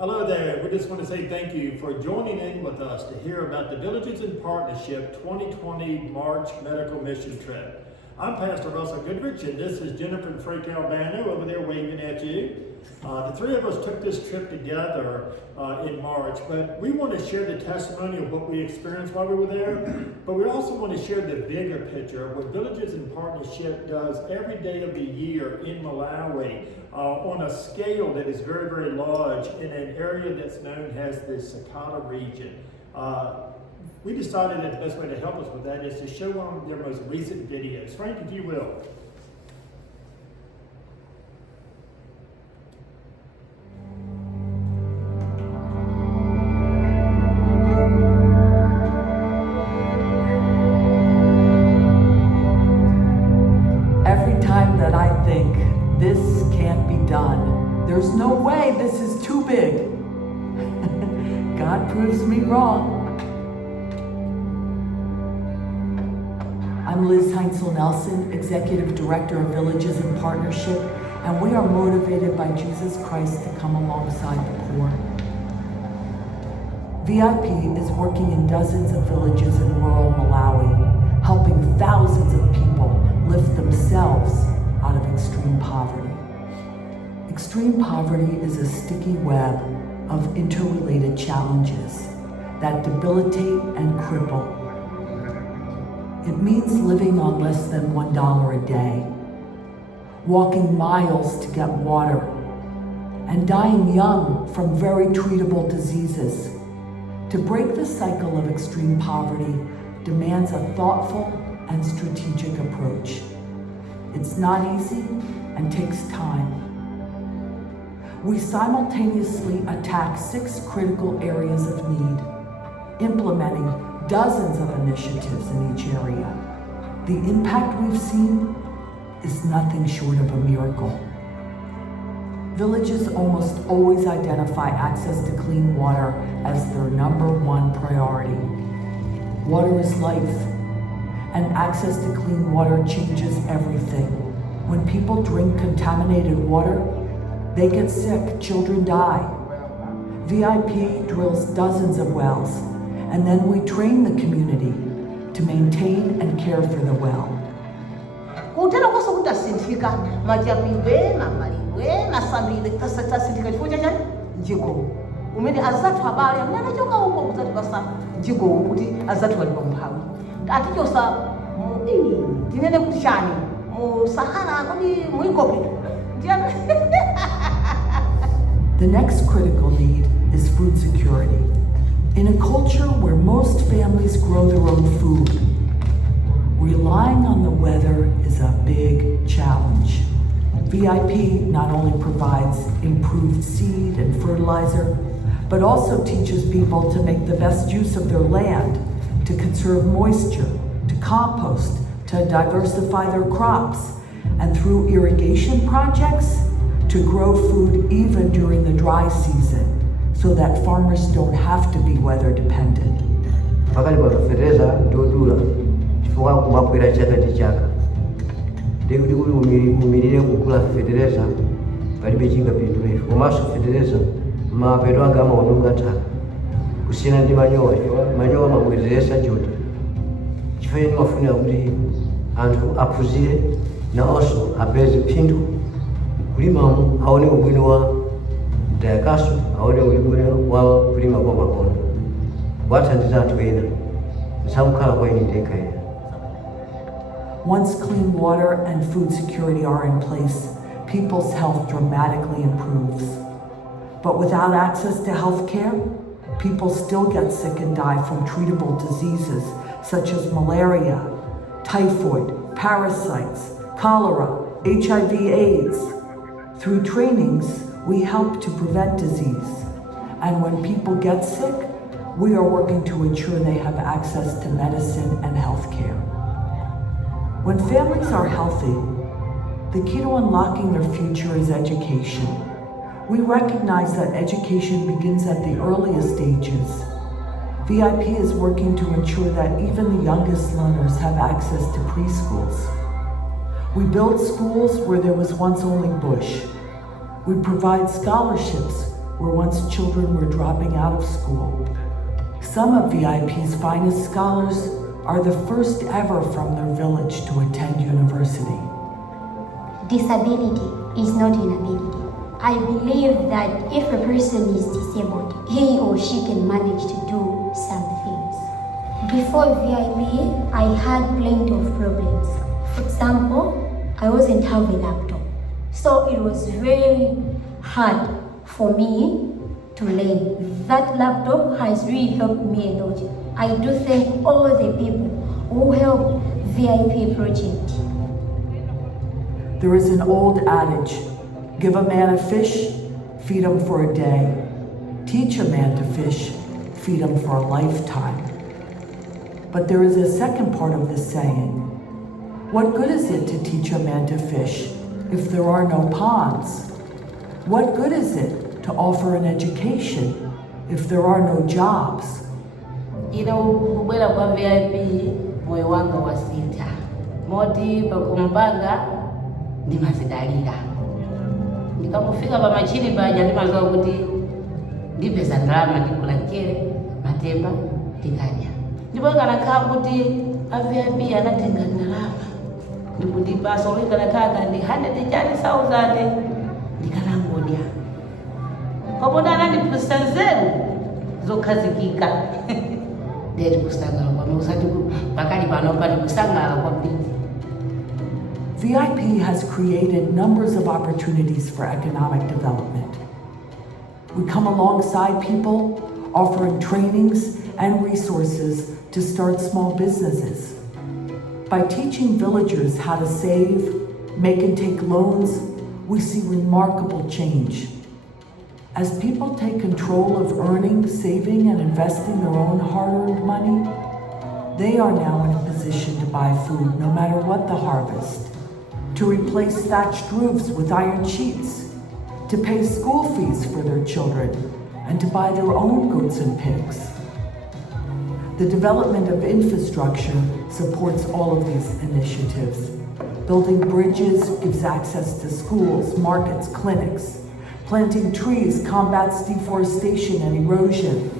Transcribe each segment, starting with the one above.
Hello there. We just want to say thank you for joining in with us to hear about the Villages in Partnership 2020 March Medical Mission Trip. I'm Pastor Russell Goodrich, and this is Jennifer and Frank Albano over there waving at you. The three of us took this trip together in March, but we want to share the testimony of what we experienced while we were there, but we also want to share the bigger picture of what Villages in Partnership does every day of the year in Malawi on a scale that is very, very large in an area that's known as the Sakata region. We decided that the best way to help us with that is to show them their most recent videos. Frank, if you will. Every time that I think this can't be done, there's no way this is too big, God proves me wrong. I'm Liz Heinzel Nelson, Executive Director of Villages in Partnership, and we are motivated by Jesus Christ to come alongside the poor. VIP is working in dozens of villages in rural Malawi, helping thousands of people lift themselves out of extreme poverty. Extreme poverty is a sticky web of interrelated challenges that debilitate and cripple. It means living on less than $1 a day, walking miles to get water, and dying young from very treatable diseases. To break the cycle of extreme poverty demands a thoughtful and strategic approach. It's not easy and takes time. We simultaneously attack 6 critical areas of need, implementing dozens of initiatives in each area. The impact we've seen is nothing short of a miracle. Villages almost always identify access to clean water as their #1 priority. Water is life, and access to clean water changes everything. When people drink contaminated water, they get sick, children die. VIP drills dozens of wells, and then we train the community to maintain and care for the well. Kutela koso kutasinthika majapimbe na maliwe na samile tasinthika chifukwa chani njiko umene azathu abale amene anachoka uko kuzati basa njiko kuti azathu ali pamphawi atichosa tinene kuti chani mu Sahara kodi mu Igopto. The next critical need is food security. In a culture where most families grow their own food, relying on the weather is a big challenge. VIP not only provides improved seed and fertilizer, but also teaches people to make the best use of their land, to conserve moisture, to compost, to diversify their crops, and through irrigation projects, to grow food even during the dry season, so that farmers don't have to be weather dependent. Pakali panofereza ndodula chifukwa kumabwera chaka ndi chaka ndikuti kuti umirire kugula fetereza palibe chingapindule komanso fetereza mapeto anga amaononga nthaka kusiyana ndi manyowa amabwezeretsa chota chifukwa ndimafunira kuti anthu aphunzire nawonso apeze phindu kulimamu aone ubwino wa dayakaso aone ubwino wa kulima kwa makono wathandiza anthu ena samukhala kwa ine ndekha ena. Once clean water and food security are in place, people's health dramatically improves. But without access to health care, people still get sick and die from treatable diseases such as malaria, typhoid, parasites, cholera, HIV/AIDS. Through trainings, we help to prevent disease. And when people get sick, we are working to ensure they have access to medicine and health care. When families are healthy, the key to unlocking their future is education. We recognize that education begins at the earliest stages. VIP is working to ensure that even the youngest learners have access to preschools. We build schools where there was once only bush. We provide scholarships where once children were dropping out of school. Some of VIP's finest scholars are the first ever from their village to attend university. Disability is not inability. I believe that if a person is disabled, he or she can manage to do some things. Before VIP, I had plenty of problems. For example, I wasn't having a laptop. So it was very hard for me to learn. That laptop has really helped me a lot. I do thank all the people who helped VIP project. There is an old adage, give a man a fish, feed him for a day. Teach a man to fish, feed him for a lifetime. But there is a second part of this saying. What good is it to teach a man to fish if there are no ponds? What good is it to offer an education if there are no jobs? Kubwera kwa VIP moyo wanga wasita. Moti pakumpanga ndimazidalira. Ndikamufika pamachini paja ndimaziwa kuti ndipeza ndalama ndikula mchere, matemba, ndikadya. Ndipo kanakhala kuti a VIP anatenga ndalama ndikundipasa uli kanakhala ndi 130,000 ndikanangodya. Kopota anandiphunzitsa nzeru zokhazikika. Ndeti kusangala kwami usati pakali pano pali kusangala kwambiri. VIP has created numbers of opportunities for economic development. We come alongside people offering trainings and resources to start small businesses. By teaching villagers how to save, make and take loans, we see remarkable change. As people take control of earning, saving, and investing their own hard-earned money, they are now in a position to buy food no matter what the harvest, to replace thatched roofs with iron sheets, to pay school fees for their children, and to buy their own goats and pigs. The development of infrastructure supports all of these initiatives. Building bridges gives access to schools, markets, clinics. Planting trees combats deforestation and erosion.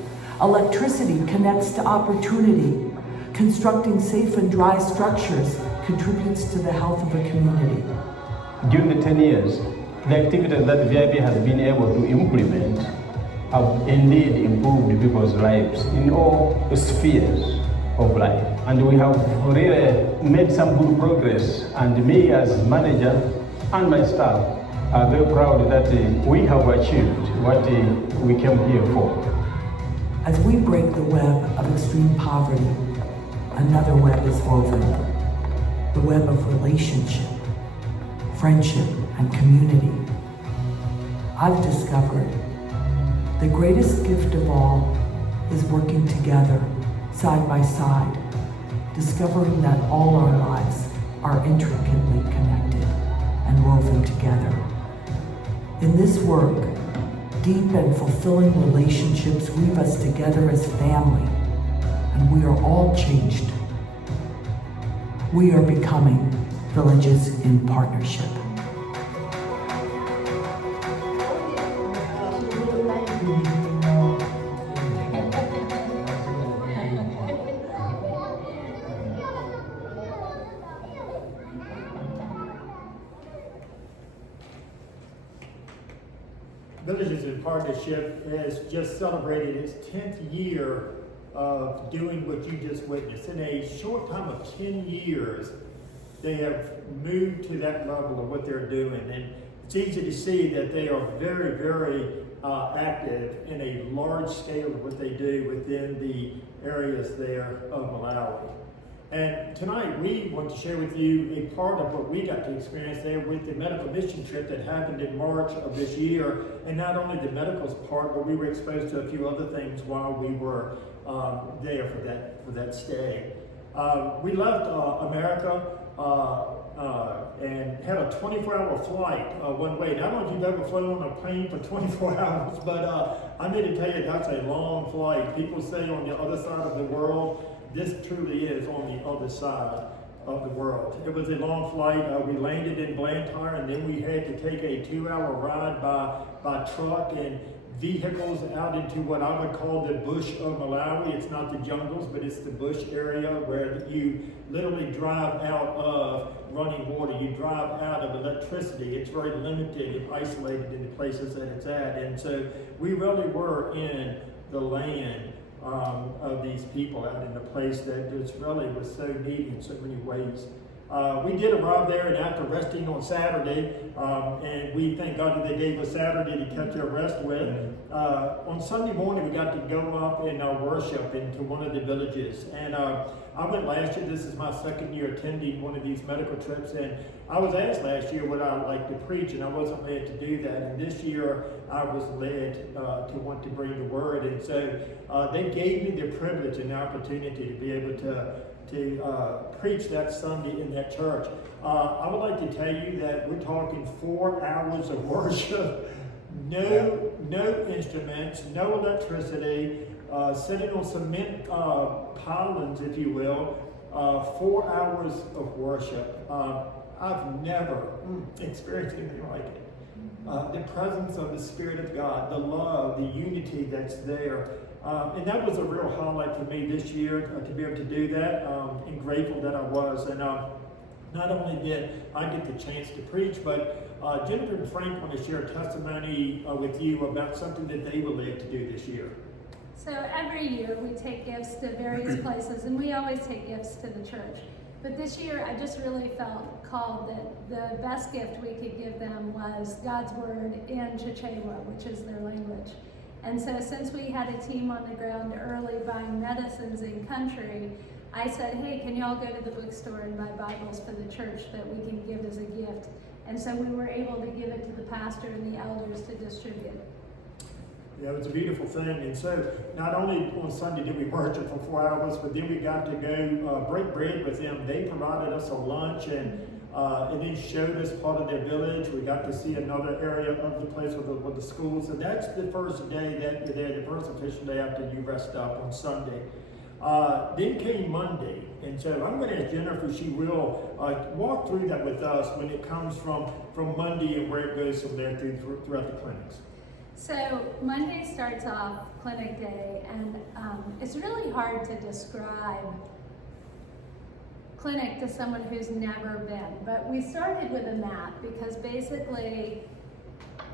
Electricity connects to opportunity. Constructing safe and dry structures contributes to the health of a community. During the 10 years, the activities that VIP has been able to implement have indeed improved people's lives in all spheres of life. And we have really made some good progress. And me as manager and my staff are very proud that we have achieved what we came here for. As we break the web of extreme poverty, another web is woven. The web of relationship, friendship, and community. I've discovered the greatest gift of all is working together, side by side, discovering that all our lives are intricately connected and woven together. In this work, deep and fulfilling relationships weave us together as family, and we are all changed. We are becoming villages in partnership. Villages in Partnership has just celebrated its 10th year of doing what you just witnessed. In a short time of 10 years, they have moved to that level of what they're doing. And it's easy to see that they are very, very active in a large scale of what they do within the areas there of Malawi. And tonight we want to share with you a part of what we got to experience there with the medical mission trip that happened in March of this year. And not only the medicals part, but we were exposed to a few other things while we were there for that stay. We left America and had a 24-hour flight one way. Now, I don't know if you've ever flown on a plane for 24 hours, but I need to tell you that's a long flight. People say on the other side of the world, this truly is on the other side. of the world. It was a long flight. We landed in Blantyre, and then we had to take a 2-hour ride by truck and vehicles out into what I would call the bush of Malawi. It's not the jungles, but it's the bush area where you literally drive out of running water. You drive out of electricity. It's very limited and isolated in the places that it's at. And so we really were in the land of these people, out in a place that just really was so needy in so many ways. We did arrive there, and after resting on Saturday, and we thank God that they gave us Saturday to catch our rest with. On Sunday morning, we got to go up and worship into one of the villages. And I went last year. This is my second year attending one of these medical trips, and I was asked last year would I like to preach, and I wasn't led to do that. And this year, I was led to want to bring the word, and so they gave me the privilege and the opportunity to be able to preach that Sunday in that church. I would like to tell you that we're talking 4 hours of worship, no instruments, no electricity, sitting on cement pylons, if you will, 4 hours of worship. I've never experienced anything like it. The presence of the Spirit of God, the love, the unity that's there. And that was a real highlight for me this year to be able to do that, and grateful that I was. And not only did I get the chance to preach, but Jennifer and Frank want to share a testimony with you about something that they were led to do this year. So every year we take gifts to various places, and we always take gifts to the church. But this year I just really felt called that the best gift we could give them was God's Word in Chichewa, which is their language. And so since we had a team on the ground early buying medicines in country, I said, hey, can y'all go to the bookstore and buy Bibles for the church that we can give as a gift? And so we were able to give it to the pastor and the elders to distribute. Yeah, it was a beautiful thing. And so not only on Sunday did we worship for 4 hours, but then we got to go break bread with them. They provided us a lunch and then showed us part of their village. We got to see another area of the place with the schools. And that's the first day that you're there, the first official day after you rest up on Sunday. Then came Monday. And so I'm going to ask Jennifer if she will walk through that with us when it comes from Monday and where it goes from there throughout the clinics. So Monday starts off clinic day, and it's really hard to describe clinic to someone who's never been. But we started with a map because basically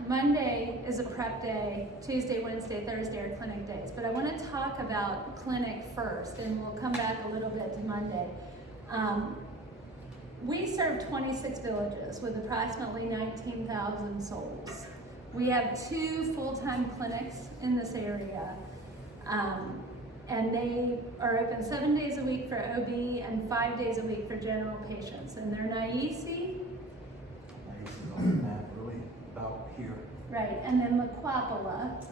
Monday is a prep day, Tuesday, Wednesday, Thursday are clinic days. But I want to talk about clinic first, and we'll come back a little bit to Monday. We serve 26 villages with approximately 19,000 souls. We have 2 full-time clinics in this area, and they are open 7 days a week for OB and 5 days a week for general patients. And they're Naisi. Naisi's on the map, really, about here. Right, and then Makwapala.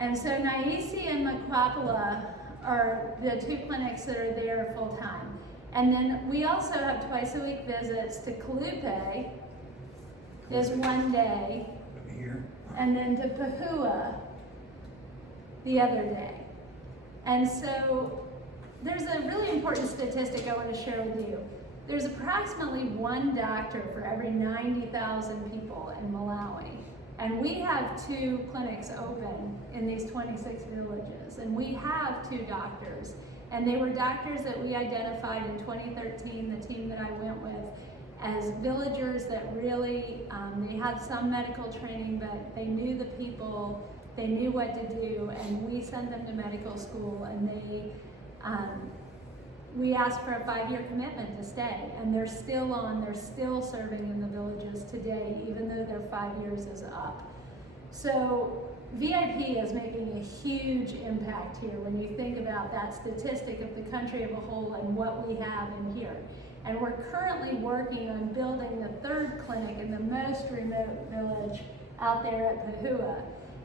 And so Naisi and Makwapala are the 2 clinics that are there full-time. And then we also have twice-a-week visits to Kalupe, is 1 day, Here. and then to Pahua the other day. And so there's a really important statistic I want to share with you. There's approximately 1 doctor for every 90,000 people in Malawi. And we have 2 clinics open in these 26 villages. And we have 2 doctors. And they were doctors that we identified in 2013, the team that I went with, as villagers that really, they had some medical training, but they knew the people, they knew what to do, and we sent them to medical school, and we asked for a 5-year commitment to stay, and they're still serving in the villages today, even though their 5 years is up. So VIP is making a huge impact here when you think about that statistic of the country of a whole and what we have in here. And we're currently working on building the 3rd clinic in the most remote village out there at Pahua.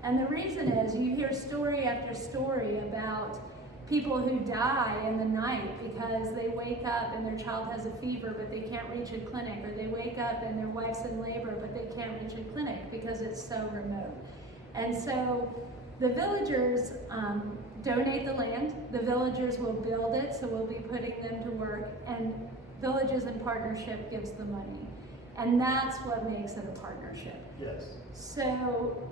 And the reason is you hear story after story about people who die in the night because they wake up and their child has a fever but they can't reach a clinic, or they wake up and their wife's in labor but they can't reach a clinic because it's so remote. And so The villagers donate the land, the villagers will build it, so we'll be putting them to work, and Villages in Partnership gives the money. And that's what makes it a partnership. Yes. So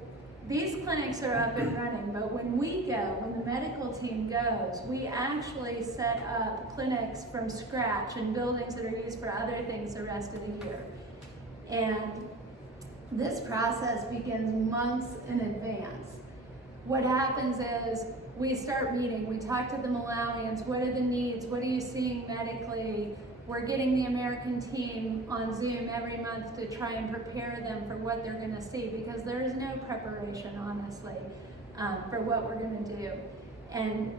these clinics are up and running, but when we go, when the medical team goes, we actually set up clinics from scratch in buildings that are used for other things the rest of the year. And this process begins months in advance. What happens is we start meeting, we talk to the Malawians, what are the needs, what are you seeing medically? We're getting the American team on Zoom every month to try and prepare them for what they're gonna see, because there is no preparation, honestly, for what we're gonna do. And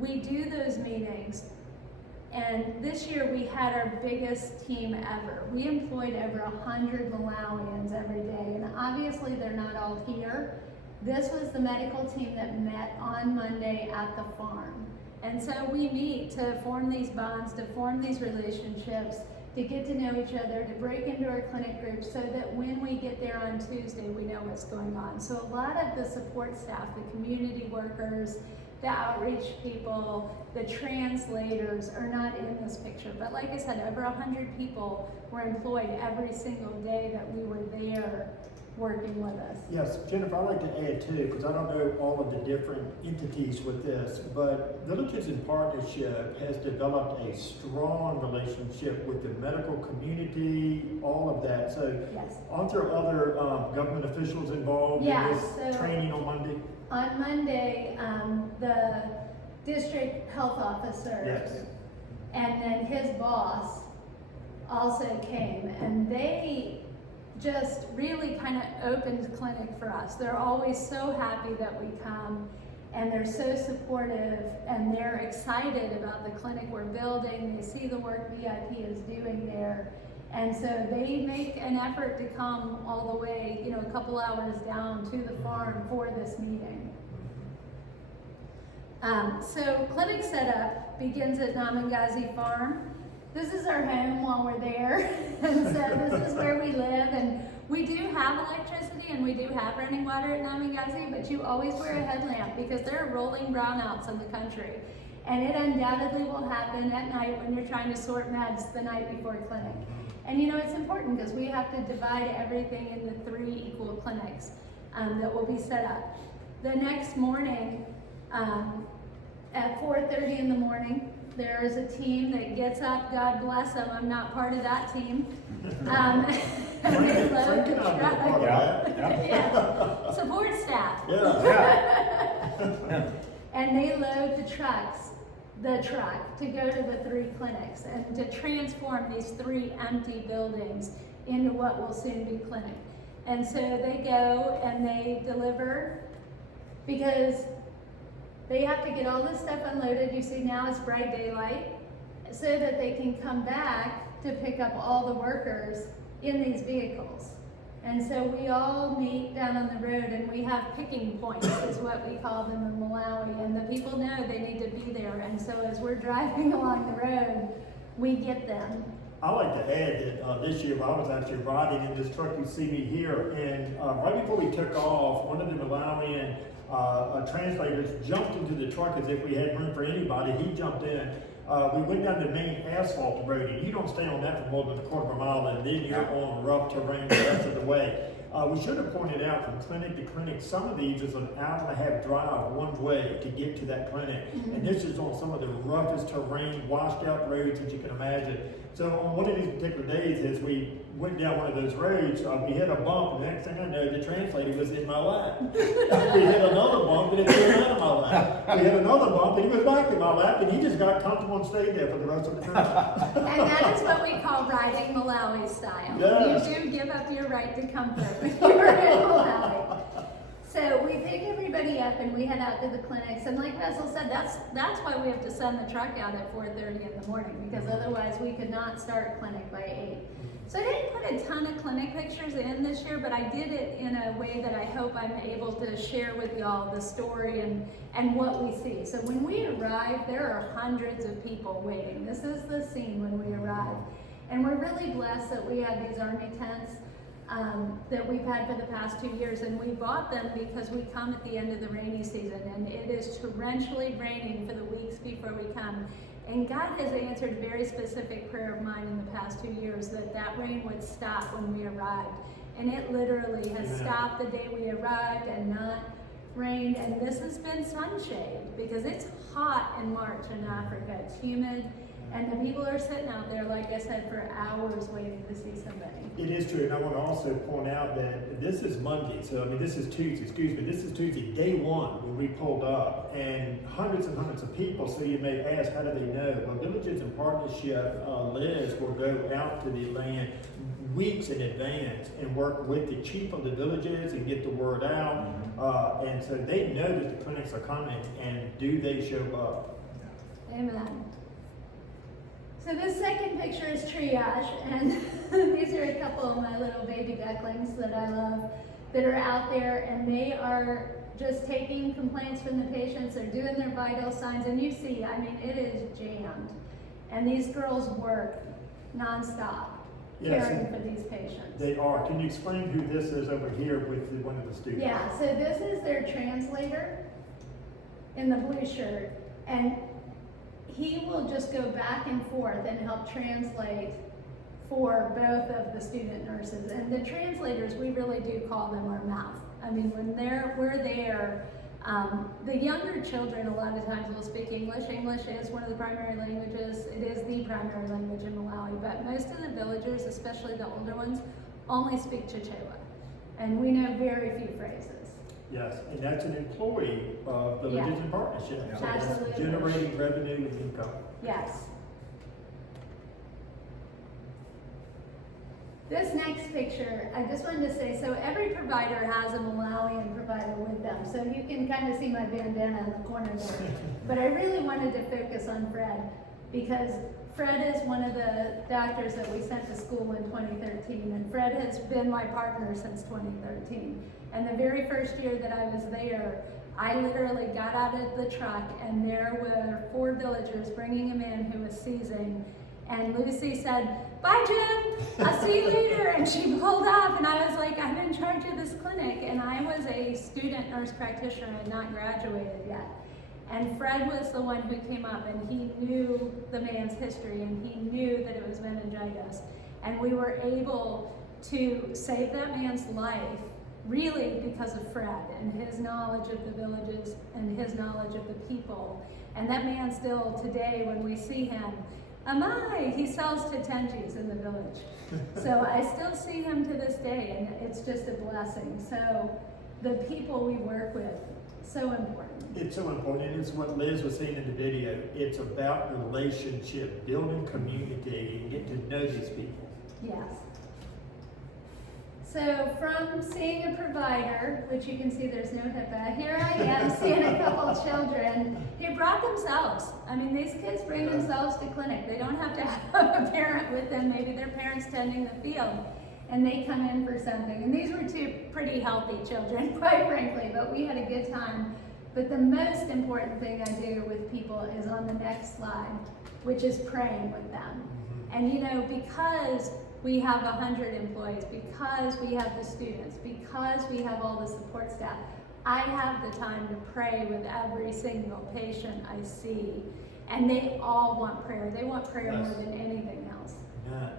we do those meetings, and this year we had our biggest team ever. We employed over 100 Malawians every day, and obviously they're not all here. This was the medical team that met on Monday at the farm. And so we meet to form these bonds, to form these relationships, to get to know each other, to break into our clinic groups so that when we get there on Tuesday, we know what's going on. So a lot of the support staff, the community workers, the outreach people, the translators are not in this picture. But like I said, over 100 people were employed every single day that we were there working with us. Yes, Jennifer, I'd like to add too, because I don't know all of the different entities with this, but Villages in Partnership has developed a strong relationship with the medical community, all of that. So, Yes. aren't there other government officials involved in this training on Monday? On Monday, the district health officer Yes. and then his boss also came, and they just really kind of opened the clinic for us. They're always so happy that we come, and they're so supportive, and they're excited about the clinic we're building. They see the work VIP is doing there, and so they make an effort to come all the way, you know, a couple hours down to the farm for this meeting. So clinic setup begins at Namangazi Farm. This is our home while we're there, and so this is where we live, and we do have electricity and we do have running water at Namangazi, but you always wear a headlamp because there are rolling brownouts in the country, and it undoubtedly will happen at night when you're trying to sort meds the night before clinic. And you know, it's important because we have to divide everything into 3 equal clinics that will be set up. The next morning, at 4:30 in the morning, there is a team that gets up, God bless them, I'm not part of that team. And they load the truck. Yeah. Support staff. Yeah. And they load the truck to go to the 3 clinics and to transform these 3 empty buildings into what will soon be clinic. And so they go and they deliver, because they have to get all this stuff unloaded. You see now it's bright daylight, so that they can come back to pick up all the workers in these vehicles. And so we all meet down on the road, and we have picking points, is what we call them in Malawi, and the people know they need to be there. And so as we're driving along the road, we get them. I like to add that this year I was actually riding in this truck you see me here, and right before we took off, one of the Malawian translators jumped into the truck as if we had room for anybody. He jumped in. We went down the main asphalt road, and you don't stay on that for more than a quarter of a mile, and then you're on rough terrain the rest of the way. We should have pointed out from clinic to clinic, some of these is an hour-and-a-half drive one way to get to that clinic. And this is on some of the roughest terrain, washed out roads that you can imagine. So on one of these particular days, as we went down one of those roads, we hit a bump, and the next thing I know, the translator was in my lap. We hit another bump, and it came out of my lap. We hit another bump, and he was back in my lap, and he just got comfortable and stayed there for the rest of the time. And that is what we call riding Malawi style. Yes. You do give up your right to comfort when you're in Malawi. So we pick everybody up and we head out to the clinics, and like Russell said, that's why we have to send the truck out at 4:30 in the morning, because otherwise we could not start clinic by 8. So I didn't put a ton of clinic pictures in this year, but I did it in a way that I hope I'm able to share with y'all the story and what we see. So when we arrive, there are hundreds of people waiting. This is the scene when we arrive. And we're really blessed that we have these army tents. that we've had for the past 2 years, and we bought them because we come at the end of the rainy season, and it is torrentially raining for the weeks before we come. And God has answered a very specific prayer of mine in the past 2 years that rain would stop when we arrived. And it literally has stopped the day we arrived and not rained. And this has been sunshade because it's hot in March in Africa. It's humid. And the people are sitting out there, like I said, for hours waiting to see somebody. It is true, and I want to also point out that this is Monday, so I mean, this is Tuesday, this is Tuesday, day one, when we pulled up, and hundreds and hundreds of people, so you may ask, how do they know? Well, Villages in Partnership, Liz will go out to the land weeks in advance and work with the chief of the villages and get the word out, and so they know that the clinics are coming, and do they show up? Amen. So this second picture is triage, and these are a couple of my little baby ducklings that I love that are out there, and they are just taking complaints from the patients. They're doing their vital signs, and you see, I mean, it is jammed. And these girls work nonstop caring for these patients. They are. Can you explain who this is over here with one of the students? Yeah, so this is their translator in the blue shirt, and he will just go back and forth and help translate for both of the student nurses. And the translators, we really do call them our mouth. I mean, when we're there, the younger children a lot of times will speak English. English is one of the primary languages. It is the primary language in Malawi, but most of the villagers, especially the older ones, only speak Chichewa. And we know very few phrases. Yes, and that's an employee of Villages in Partnership. So that's Absolutely. generating revenue and income. Yes. This next picture, I just wanted to say, so every provider has a Malawian provider with them. So you can kind of see my bandana in the corner there. But I really wanted to focus on Fred because Fred is one of the doctors that we sent to school in 2013. And Fred has been my partner since 2013. And the very first year that I was there, I literally got out of the truck and there were 4 villagers bringing him in who was seizing. And Lucy said, "Bye, Jynn, I'll see you later." And she pulled off and I was like, I'm in charge of this clinic. And I was a student nurse practitioner and not graduated yet. And Fred was the one who came up and he knew the man's history and he knew that it was meningitis. And we were able to save that man's life really because of Fred and his knowledge of the villages and his knowledge of the people. And that man still today, when we see him, he sells Tenjis in the village. So I still see him to this day and it's just a blessing. So the people we work with, so important. It's so important, and it's what Liz was saying in the video. It's about relationship, building community, and getting to know these people. Yes. So from seeing a provider, which you can see there's no HIPAA, here I am seeing a couple of children who brought themselves. I mean, these kids bring themselves to clinic. They don't have to have a parent with them. Maybe their parent's tending the field and they come in for something. And these were 2 pretty healthy children, quite frankly, but we had a good time. But the most important thing I do with people is on the next slide, which is praying with them. And you know, because we have 100 employees, because we have the students, because we have all the support staff, I have the time to pray with every single patient I see. And they all want prayer. They want prayer more than anything else. Yeah.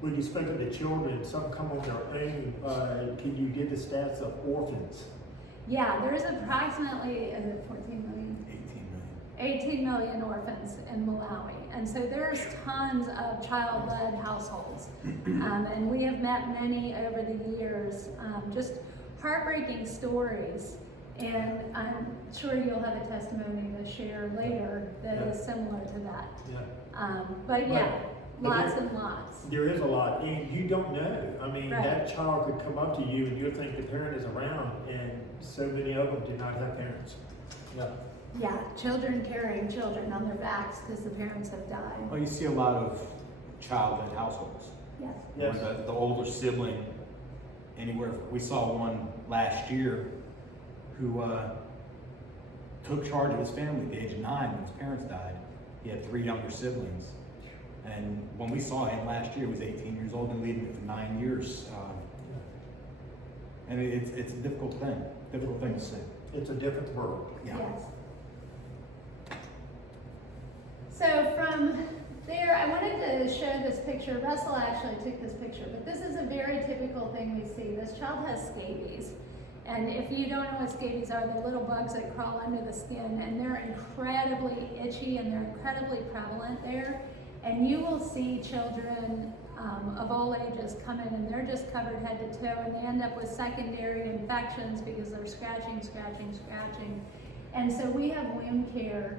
When you spoke of the children, some come on their own. Can you give the stats of orphans? Yeah, there's approximately, is it 14 million? 18 million orphans in Malawi. And so there's tons of child-led households. And we have met many over the years, just heartbreaking stories. And I'm sure you'll have a testimony to share later that is similar to that. Yeah. But yeah, lots and lots. There is a lot, and you don't know. I mean, that child could come up to you and you'll think the parent is around, and so many of them do not have parents. Yeah. Yeah, children carrying children on their backs because the parents have died. Well, you see a lot of child-led households. Yes. Yes. Where the older sibling, anywhere. We saw one last year who took charge of his family at the age of 9 when his parents died. He had 3 younger siblings. And when we saw him last year, he was 18 years old and leading it for 9 years. And it's a difficult thing to see. It's a different world. Yeah. Yes. So from there, I wanted to show this picture. Russell actually took this picture, but this is a very typical thing we see. This child has scabies. And if you don't know what scabies are, they're little bugs that crawl under the skin, and they're incredibly itchy and they're incredibly prevalent there. And you will see children of all ages come in and they're just covered head to toe, and they end up with secondary infections because they're scratching. And so we have wound care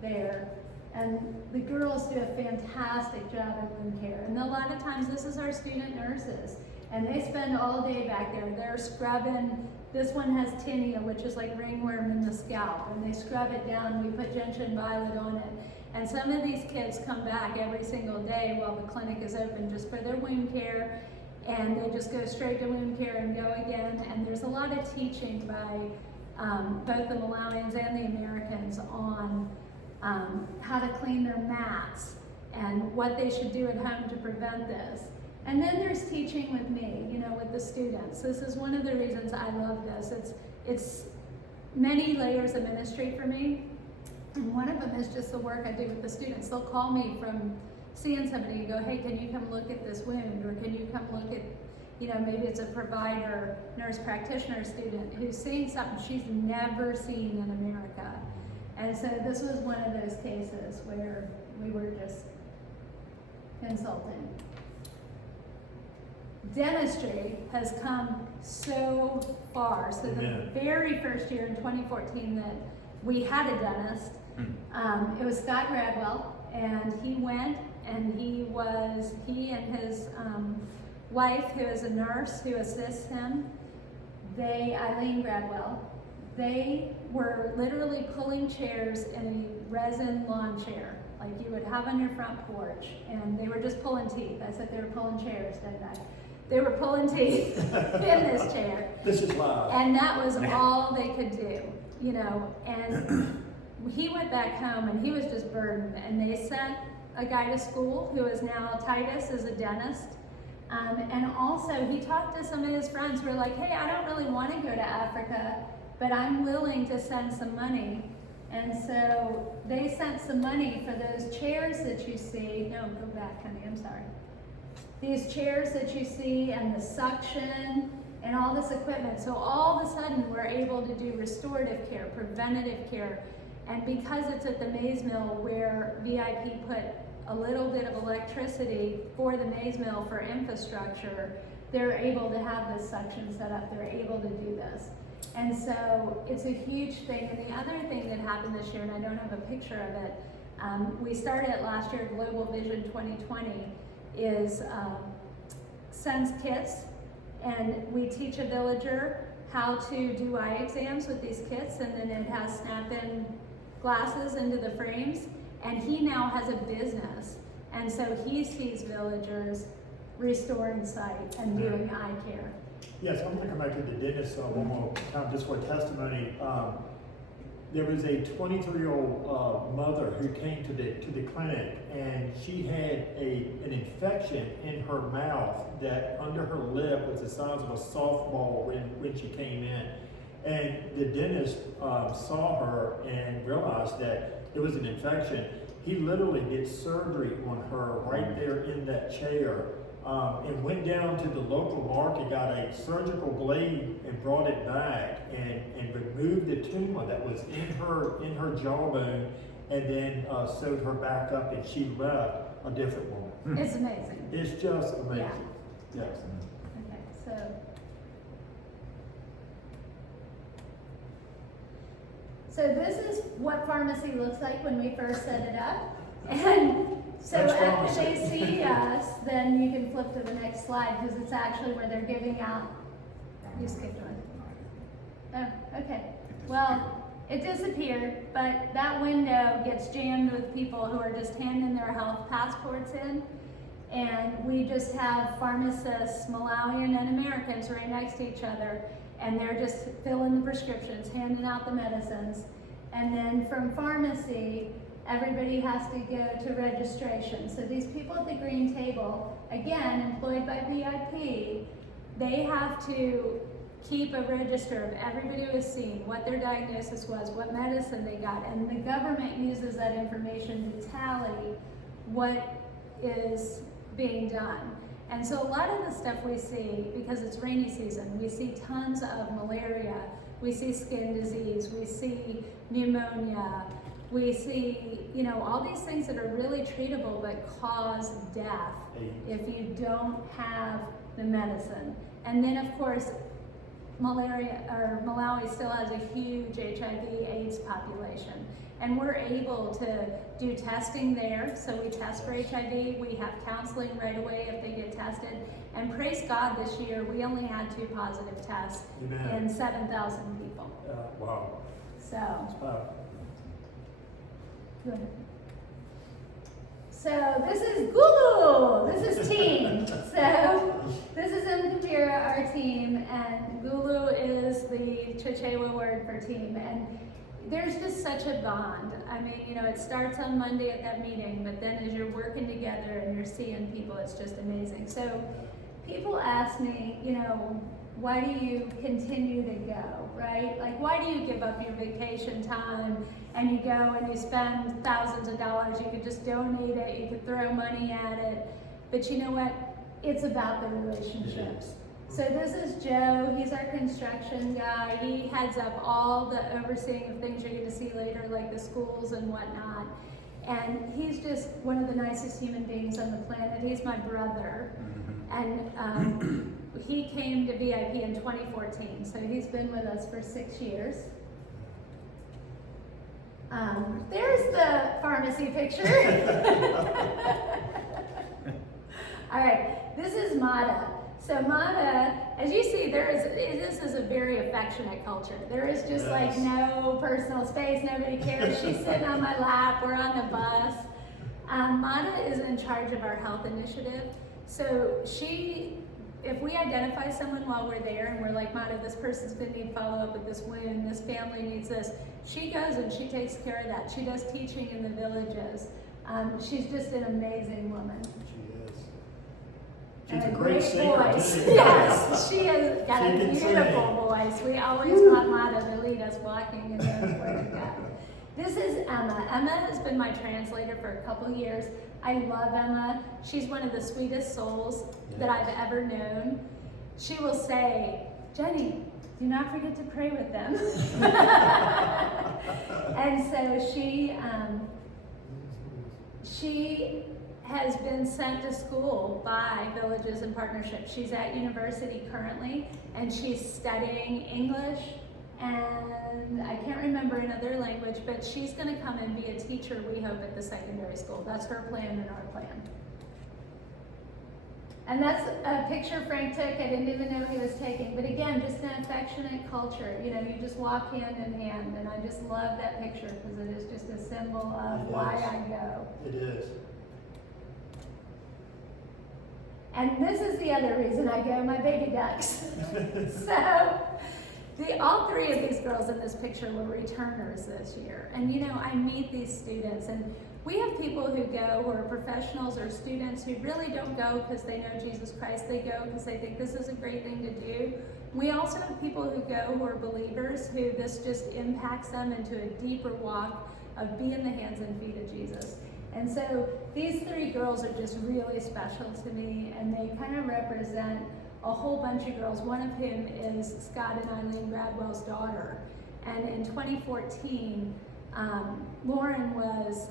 there, and the girls do a fantastic job at wound care. And a lot of times this is our student nurses, and they spend all day back there. They're scrubbing. This one has tinea, which is like ringworm in the scalp, and they scrub it down. We put gentian violet on it. And some of these kids come back every single day while the clinic is open just for their wound care, and they just go straight to wound care and go again. And there's a lot of teaching by both the Malawians and the Americans on how to clean their mats and what they should do at home to prevent this. And then there's teaching with me, you know, with the students. This is one of the reasons I love this. It's many layers of ministry for me. And one of them is just the work I do with the students. They'll call me from seeing somebody and go, hey, can you come look at this wound? Or can you come look at, you know, maybe it's a provider, nurse practitioner student who's seeing something she's never seen in America. And so this was one of those cases where we were just consulting. Dentistry has come so far. So the very first year in 2014 that we had a dentist, it was Scott Gradwell, and he went and he and his wife, who is a nurse who assists him, Eileen Gradwell, they were literally pulling chairs in a resin lawn chair, like you would have on your front porch, and they were just pulling teeth. I said they were pulling chairs, didn't I? They were pulling teeth in this chair. This is live. And that was all they could do, you know. And he went back home and he was just burdened. And they sent a guy to school who is now Titus as a dentist. And also he talked to some of his friends who were like, hey, I don't really want to go to Africa, but I'm willing to send some money. And so they sent some money for those chairs that you see. No, go back, honey, I'm sorry. These chairs that you see and the suction and all this equipment. So all of a sudden we're able to do restorative care, preventative care. And because it's at the maize mill where VIP put a little bit of electricity for the maize mill for infrastructure, they're able to have this suction set up. They're able to do this. And so it's a huge thing. And the other thing that happened this year, and I don't have a picture of it, we started it last year, Global Vision 2020, is sends kits, and we teach a villager how to do eye exams with these kits, and then it has snap-in glasses into the frames, and he now has a business, and so he sees villagers restoring sight and doing eye care. Yes, I'm gonna come back to the dentist one more time, just for testimony. There was a 23-year-old mother who came to the clinic, and she had an infection in her mouth that under her lip was the size of a softball when she came in. And the dentist saw her and realized that it was an infection. He literally did surgery on her right there in that chair, and went down to the local market, got a surgical blade and brought it back and removed the tumor that was in her jawbone, and then sewed her back up, and she left a different woman. It's amazing. It's just amazing. Yeah. Yes. Okay, so this is what pharmacy looks like when we first set it up. And so That's after they pharmacy. see us, then you can flip to the next slide, because it's actually where they're giving out. You skipped one. Oh, okay. Well, it disappeared, but that window gets jammed with people who are just handing their health passports in. And we just have pharmacists, Malawian and Americans, right next to each other, and they're just filling the prescriptions, handing out the medicines. And then from pharmacy, everybody has to go to registration. So these people at the green table, again, employed by VIP, They have to keep a register of everybody who was seen, what their diagnosis was, what medicine they got, and the government uses that information to tally what is being done. And so a lot of the stuff we see, because it's rainy season, we see tons of malaria, we see skin disease, we see pneumonia, we see, you know, all these things that are really treatable but cause death if you don't have the medicine. And then of course, Malawi still has a huge HIV/AIDS population. And we're able to do testing there, so we test for HIV, we have counseling right away if they get tested. And praise God, this year we only had 2 positive tests in 7,000 people. Wow. So, go ahead. So this is Gulu, this is team. So this is Mkambira, our team, and Gulu is the Chichewa word for team. And there's just such a bond. I mean, you know, it starts on Monday at that meeting, but then as you're working together and you're seeing people, it's just amazing. So people ask me, you know, why do you continue to go, right? Like, why do you give up your vacation time and you go and you spend thousands of dollars? You could just donate it, you could throw money at it. But you know what? It's about the relationships. So this is Joe, he's our construction guy. He heads up all the overseeing of things you're gonna see later, like the schools and whatnot. And he's just one of the nicest human beings on the planet. He's my brother. And he came to VIP in 2014, so he's been with us for 6 years. There's the pharmacy picture. All right, this is Mata. So Mata, as you see, this is a very affectionate culture. There is just like no personal space, nobody cares. She's sitting on my lap, we're on the bus. Mata is in charge of our health initiative. So if we identify someone while we're there and we're like, Mata, this person's gonna need follow-up with this wound, this family needs this, she goes and she takes care of that. She does teaching in the villages. She's just an amazing woman. She's a And great singer voice. too. Yes, she has got She a can beautiful voice. We always want Mata to lead us walking and knows where to go. This is Emma. Emma has been my translator for a couple years. I love Emma. She's one of the sweetest souls that I've ever known. She will say, Jenny, do not forget to pray with them. And so she has been sent to school by Villages in Partnership. She's at university currently, and she's studying English, and I can't remember another language, but she's gonna come and be a teacher, we hope, at the secondary school. That's her plan and our plan. And that's a picture Frank took. I didn't even know he was taking, but again, just an affectionate culture. You know, you just walk hand in hand, and I just love that picture because it is just a symbol of why I go. It is. And this is the other reason I go, my baby ducks. So, all 3 of these girls in this picture were returners this year. And you know, I meet these students, and we have people who go who are professionals or students who really don't go because they know Jesus Christ. They go because they think this is a great thing to do. We also have people who go who are believers, who this just impacts them into a deeper walk of being the hands and feet of Jesus. And so these 3 girls are just really special to me, and they kind of represent a whole bunch of girls, one of whom is Scott and Eileen Bradwell's daughter. And in 2014, Lauren was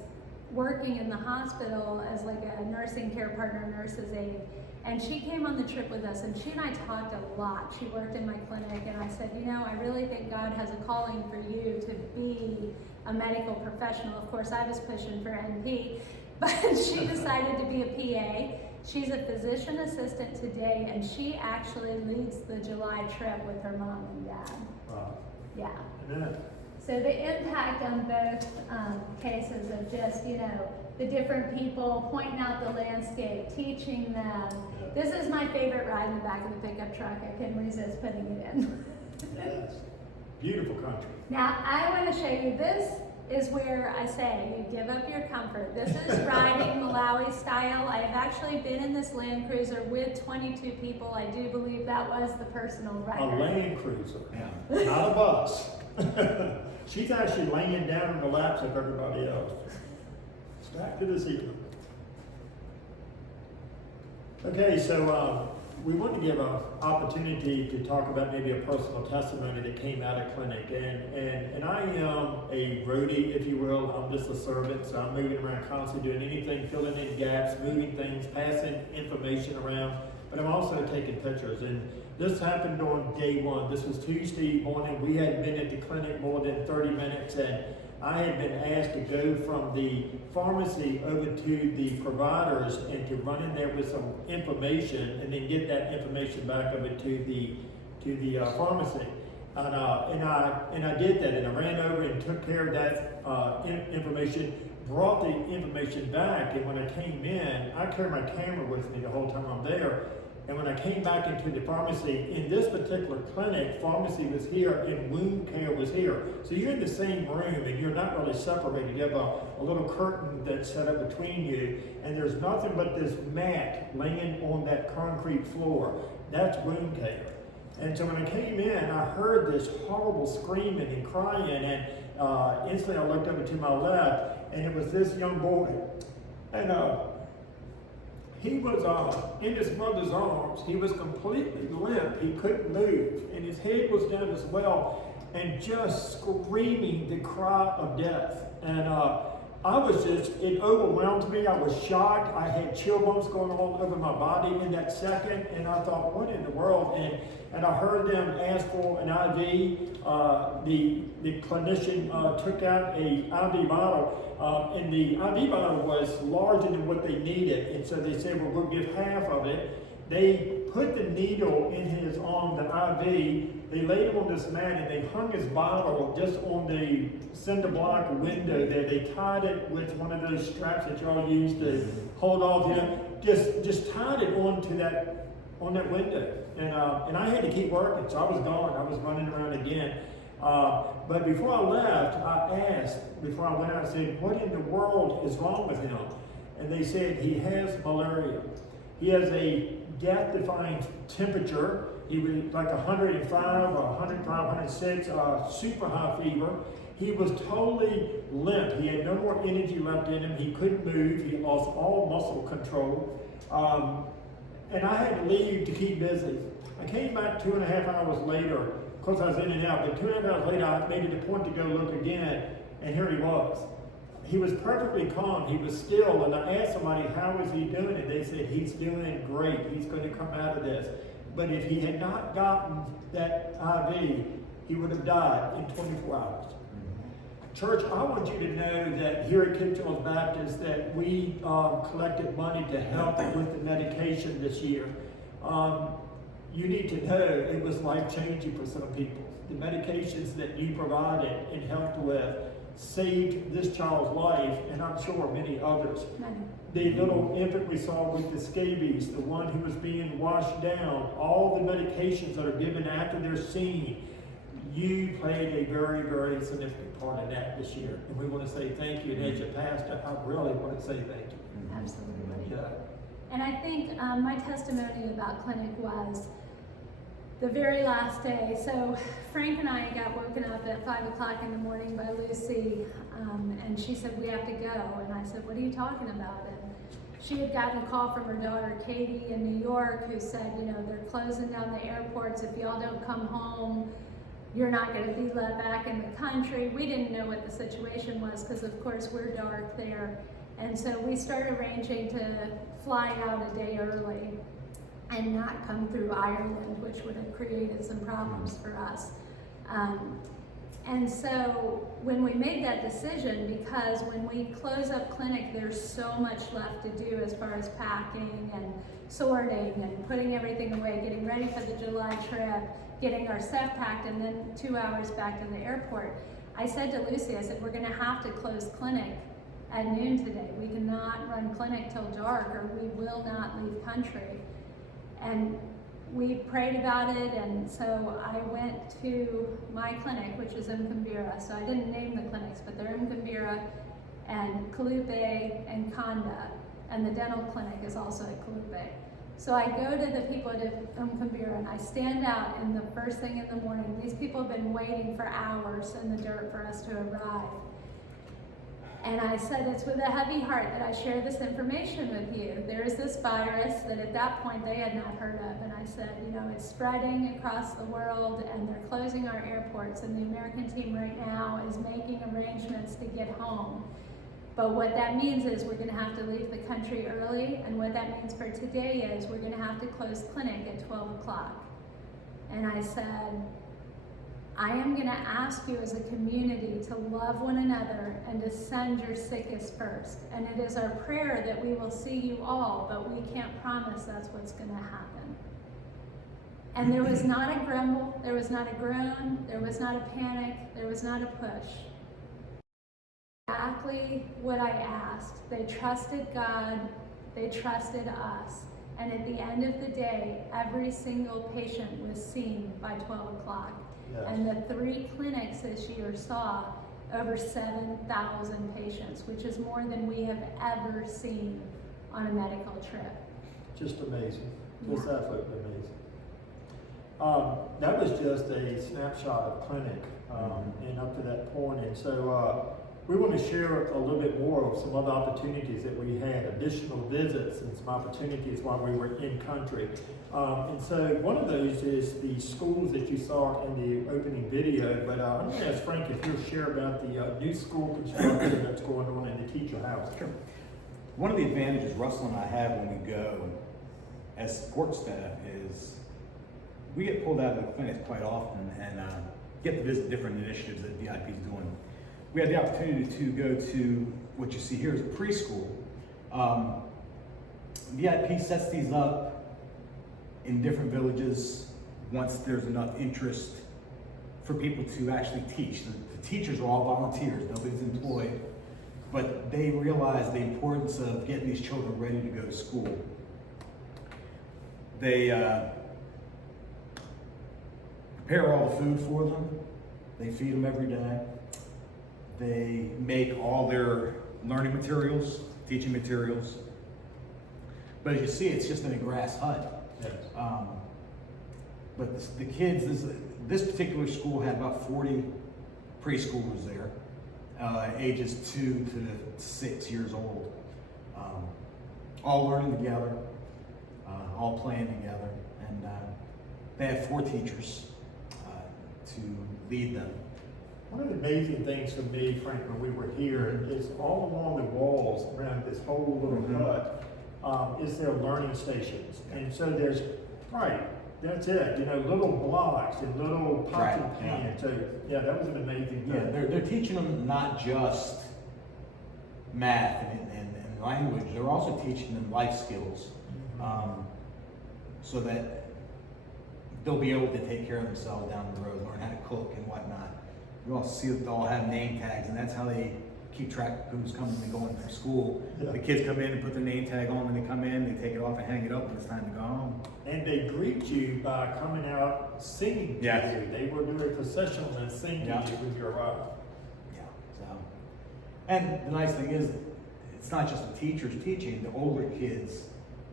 working in the hospital as like a nursing care partner, nurse's aide. And she came on the trip with us, and she and I talked a lot. She worked in my clinic, and I said, you know, I really think God has a calling for you to be a medical professional. Of course, I was pushing for NP, but she decided to be a PA. She's a physician assistant today, and she actually leads the July trip with her mom and dad. Wow. Yeah. Amen. So the impact on both cases of just, you know, the different people, pointing out the landscape, teaching them. This is my favorite ride in the back of the pickup truck. I couldn't resist putting it in. Yes. Beautiful country. Now, I want to show you this is where I say you give up your comfort. This is riding Malawi style. I have actually been in this Land Cruiser with 22 people. I do believe that was the personal record. A Land Cruiser, Yeah. not a bus. She's actually laying down in the laps of everybody else. Back to the secret. Okay, so we want to give an opportunity to talk about maybe a personal testimony that came out of clinic. And I am a roadie, if you will. I'm just a servant, so I'm moving around constantly doing anything, filling in gaps, moving things, passing information around, but I'm also taking pictures. And this happened on day one. This was Tuesday morning. We hadn't been at the clinic more than 30 minutes, and I had been asked to go from the pharmacy over to the providers and to run in there with some information and then get that information back over to the pharmacy. And I did that, and I ran over and took care of that information, brought the information back, and when I came in, I carried my camera with me the whole time I'm there. And when I came back into the pharmacy, in this particular clinic, pharmacy was here and wound care was here. So you're in the same room and you're not really separated. You have a little curtain that's set up between you, and there's nothing but this mat laying on that concrete floor. That's wound care. And so when I came in, I heard this horrible screaming and crying, and instantly I looked over to my left, and it was this young boy. And he was in his mother's arms. He was completely limp. He couldn't move, and his head was down as well, and just screaming the cry of death. And it overwhelmed me. I was shocked. I had chill bumps going all over my body in that second, and I thought, what in the world? And I heard them ask for an IV. The clinician took out a IV bottle, and the IV bottle was larger than what they needed. And so they said, well, we'll give half of it. They put the needle in his arm, the IV. They laid him on this mat, and they hung his bottle just on the cinder block window there. They tied it with one of those straps that y'all use to hold off him. Just tied it on that window. And I had to keep working, so I was gone. I was running around again. But before I left, I asked, before I went out, I said, what in the world is wrong with him? And they said he has malaria. He has a death-defying temperature. He was like 105 or 105, 106, super high fever. He was totally limp. He had no more energy left in him. He couldn't move. He lost all muscle control. And I had to leave to keep busy. I came back 2.5 hours later. Of course, I was in and out, but 2.5 hours later, I made it a point to go look again, and here he was. He was perfectly calm. He was still, and I asked somebody, how is he doing? And they said, he's doing great. He's going to come out of this. But if he had not gotten that IV, he would have died in 24 hours. Church, I want you to know that here at Cape Charles Baptist that we collected money to help with the medication this year. You need to know it was life-changing for some people. The medications that you provided and helped with saved this child's life, and I'm sure many others. The little infant we saw with the scabies, the one who was being washed down, all the medications that are given after they're seen, you played a very, very significant part in that this year. And we want to say thank you. And as your pastor, I really want to say thank you. Absolutely. Yeah. And I think my testimony about clinic was the very last day. So Frank and I got woken up at 5 o'clock in the morning by Lucy, and she said, we have to go. And I said, what are you talking about? And she had gotten a call from her daughter, Katie, in New York, who said, you know, they're closing down the airports. If y'all don't come home, you're not going to be let back in the country. We didn't know what the situation was because, of course, we're dark there. And so we started arranging to fly out a day early and not come through Ireland, which would have created some problems for us. And so when we made that decision, because when we close up clinic, there's so much left to do as far as packing and sorting and putting everything away, getting ready for the July trip, getting our stuff packed, and then 2 hours back to the airport. I said to Lucy, I said, we're gonna have to close clinic at noon today. We cannot run clinic till dark or we will not leave country. And we prayed about it, and so I went to my clinic, which is in Kambira. So I didn't name the clinics, but they're in Kambira and Kalupe and Kanda, and the dental clinic is also at Kalupe. So I go to the people at Kambira and I stand out in the first thing in the morning. These people have been waiting for hours in the dirt for us to arrive. And I said, it's with a heavy heart that I share this information with you. There is this virus that at that point they had not heard of. And I said, you know, it's spreading across the world and they're closing our airports, and the American team right now is making arrangements to get home. But what that means is we're gonna have to leave the country early, and what that means for today is we're gonna have to close clinic at 12 o'clock. And I said, I am gonna ask you as a community to love one another and to send your sickest first. And it is our prayer that we will see you all, but we can't promise that's what's gonna happen. And there was not a grumble, there was not a groan, there was not a panic, there was not a push. Exactly what I asked. They trusted God, they trusted us. And at the end of the day, every single patient was seen by 12 o'clock. Yes. And the 3 clinics this year saw over 7,000 patients, which is more than we have ever seen on a medical trip. Just amazing. Just Yeah. absolutely amazing. That was just a snapshot of clinic and up to that point. And so we want to share a little bit more of some other opportunities that we had, additional visits and some opportunities while we were in country. And so one of those is the schools that you saw in the opening video, but I'm going to ask Frank if you'll share about the new school construction that's going on in the teacher house. Sure. One of the advantages Russell and I have when we go as support staff is we get pulled out of the clinics quite often and get to visit different initiatives that VIP is doing. We had the opportunity to go to what you see here is a preschool. VIP sets these up in different villages once there's enough interest for people to actually teach. The teachers are all volunteers, nobody's employed, but they realize the importance of getting these children ready to go to school. They prepare all the food for them, they feed them every day. They make all their learning materials, teaching materials. But as you see, it's just in a grass hut. Yes. But the kids, this particular school had about 40 preschoolers there, ages 2 to 6 years old. All learning together, all playing together. And they had 4 teachers to lead them. One of the amazing things for me, Frank, when we were here, is all along the walls around this whole little hut is their learning stations. And so there's, right, that's it, you know, little blocks and little pots and pans. So yeah, that was an amazing thing. Yeah, they're teaching them not just math and language, they're also teaching them life skills so that they'll be able to take care of themselves down the road, learn how to cook and whatnot. You also see that they all have name tags, and that's how they keep track of who's coming and going from school. Yeah. The kids come in and put their name tag on when they come in, they take it off and hang it up when it's time to go home. And they greet you by coming out singing to Yes. you. They will do a processional and sing to Yeah. you when you arrive. Yeah. So, and the nice thing is, it's not just the teachers teaching, the older kids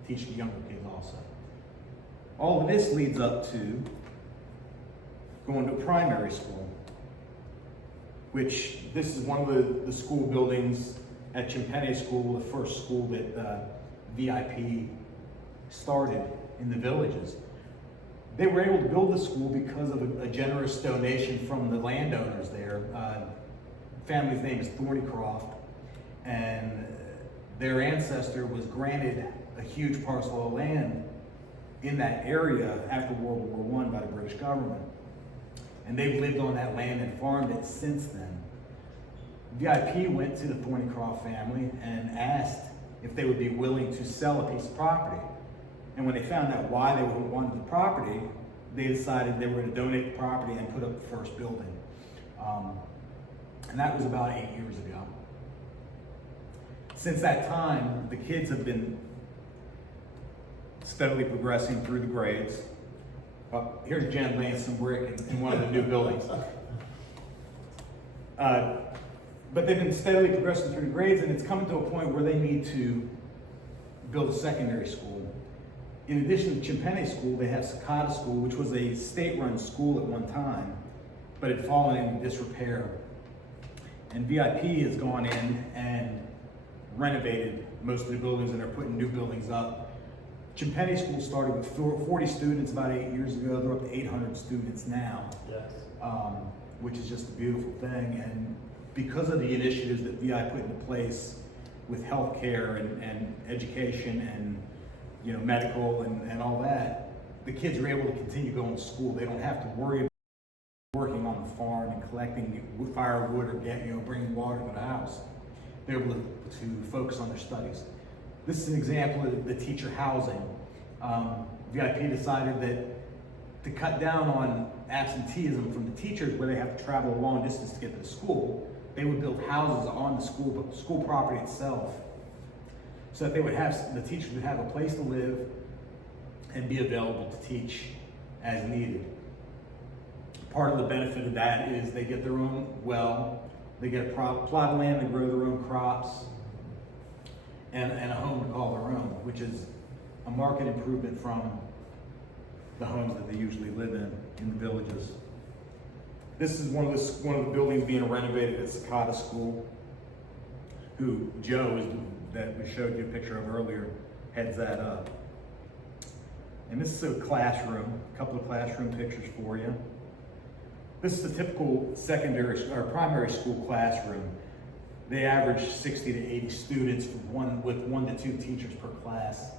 teach the younger kids also. All of this leads up to going to primary school, which this is one of the school buildings at Chimpene School, the first school that VIP started in the villages. They were able to build the school because of a generous donation from the landowners there. Family's name is Thornycroft, and their ancestor was granted a huge parcel of land in that area after World War I by the British government. And they've lived on that land and farmed it since then. VIP went to the Thornycroft family and asked if they would be willing to sell a piece of property. And when they found out why they wanted the property, they decided they were going to donate the property and put up the first building. And that was about 8 years ago. Since that time, the kids have been steadily progressing through the grades. Here's Jynn laying some brick in one of the new buildings. But they've been steadily progressing through the grades, and it's coming to a point where they need to build a secondary school. In addition to Chimpene School, they have Cicada School, which was a state-run school at one time, but had fallen into disrepair. And VIP has gone in and renovated most of the buildings, and they're putting new buildings up. Chimpene School started with 40 students about 8 years ago. They're up to 800 students now, Yes. which is just a beautiful thing. And because of the initiatives that VI put into place with healthcare and education and medical and all that, the kids are able to continue going to school. They don't have to worry about working on the farm and collecting firewood or bringing water to the house. They're able to focus on their studies. This is an example of the teacher housing. VIP decided that to cut down on absenteeism from the teachers where they have to travel a long distance to get to the school, they would build houses on the school property itself, so that the teachers would have a place to live and be available to teach as needed. Part of the benefit of that is they get their own well, they get a plot of land to grow their own crops, and a home to call their own, which is a marked improvement from the homes that they usually live in the villages. This is one of the buildings being renovated at Cicada School, who Joe is that we showed you a picture of earlier, heads that up. And this is a classroom, a couple of classroom pictures for you. This is a typical primary school classroom. They average 60 to 80 students with 1 to 2 teachers per class.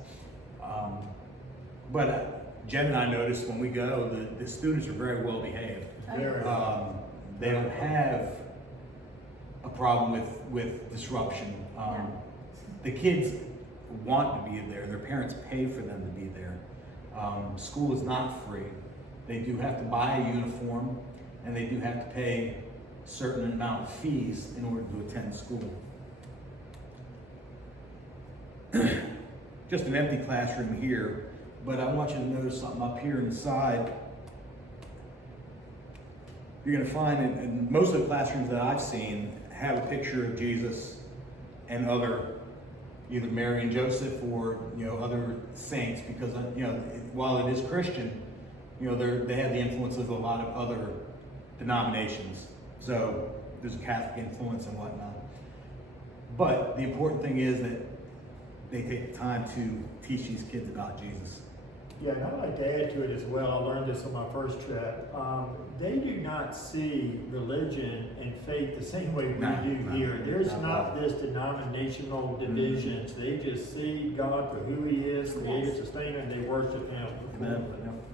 But Jen and I noticed when we go, the students are very well behaved. They don't have a problem with disruption. The kids want to be there. Their parents pay for them to be there. School is not free. They do have to buy a uniform, and they do have to pay a certain amount of fees in order to attend school. Just an empty classroom here, but I want you to notice something up here on the side. You're going to find in most of the classrooms that I've seen have a picture of Jesus and either Mary and Joseph or other saints, because while it is Christian, they have the influence of a lot of other denominations. So there's a Catholic influence and whatnot. But the important thing is that they take the time to teach these kids about Jesus. Yeah, and I'd like to add to it as well. I learned this on my first trip. They do not see religion and faith the same way we do here. There's not this denominational divisions. They just see God for who He is, creator, sustainer, and they worship Him. Amen.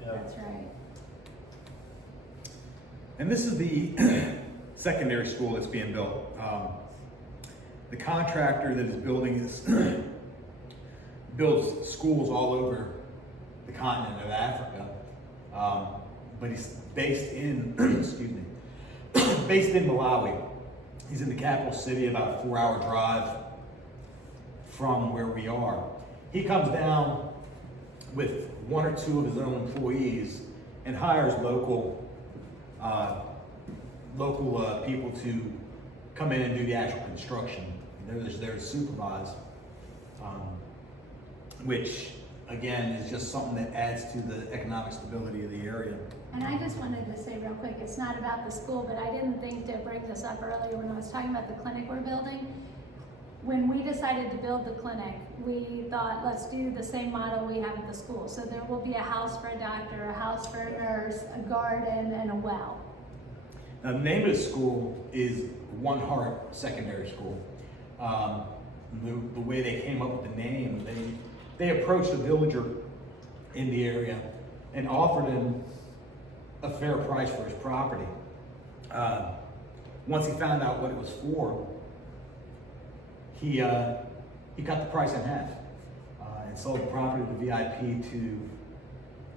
Yeah. That's right. And this is the secondary school that's being built. The contractor that is building this builds schools all over the continent of Africa, but he's based in, based in Malawi. He's in the capital city, about a 4-hour drive from where we are. He comes down with 1 or 2 of his own employees and hires local people to come in and do the actual construction. They're there to supervise, which again is just something that adds to the economic stability of the area. And I just wanted to say real quick, it's not about the school, but I didn't think to bring this up earlier when I was talking about the clinic we're building. When we decided to build the clinic, we thought, let's do the same model we have at the school. So there will be a house for a doctor, a house for a nurse, a garden, and a well. Now, the name of the school is One Heart Secondary School. The way they came up with the name, they approached a villager in the area and offered him a fair price for his property. Once he found out what it was for, he cut the price in half and sold the property to VIP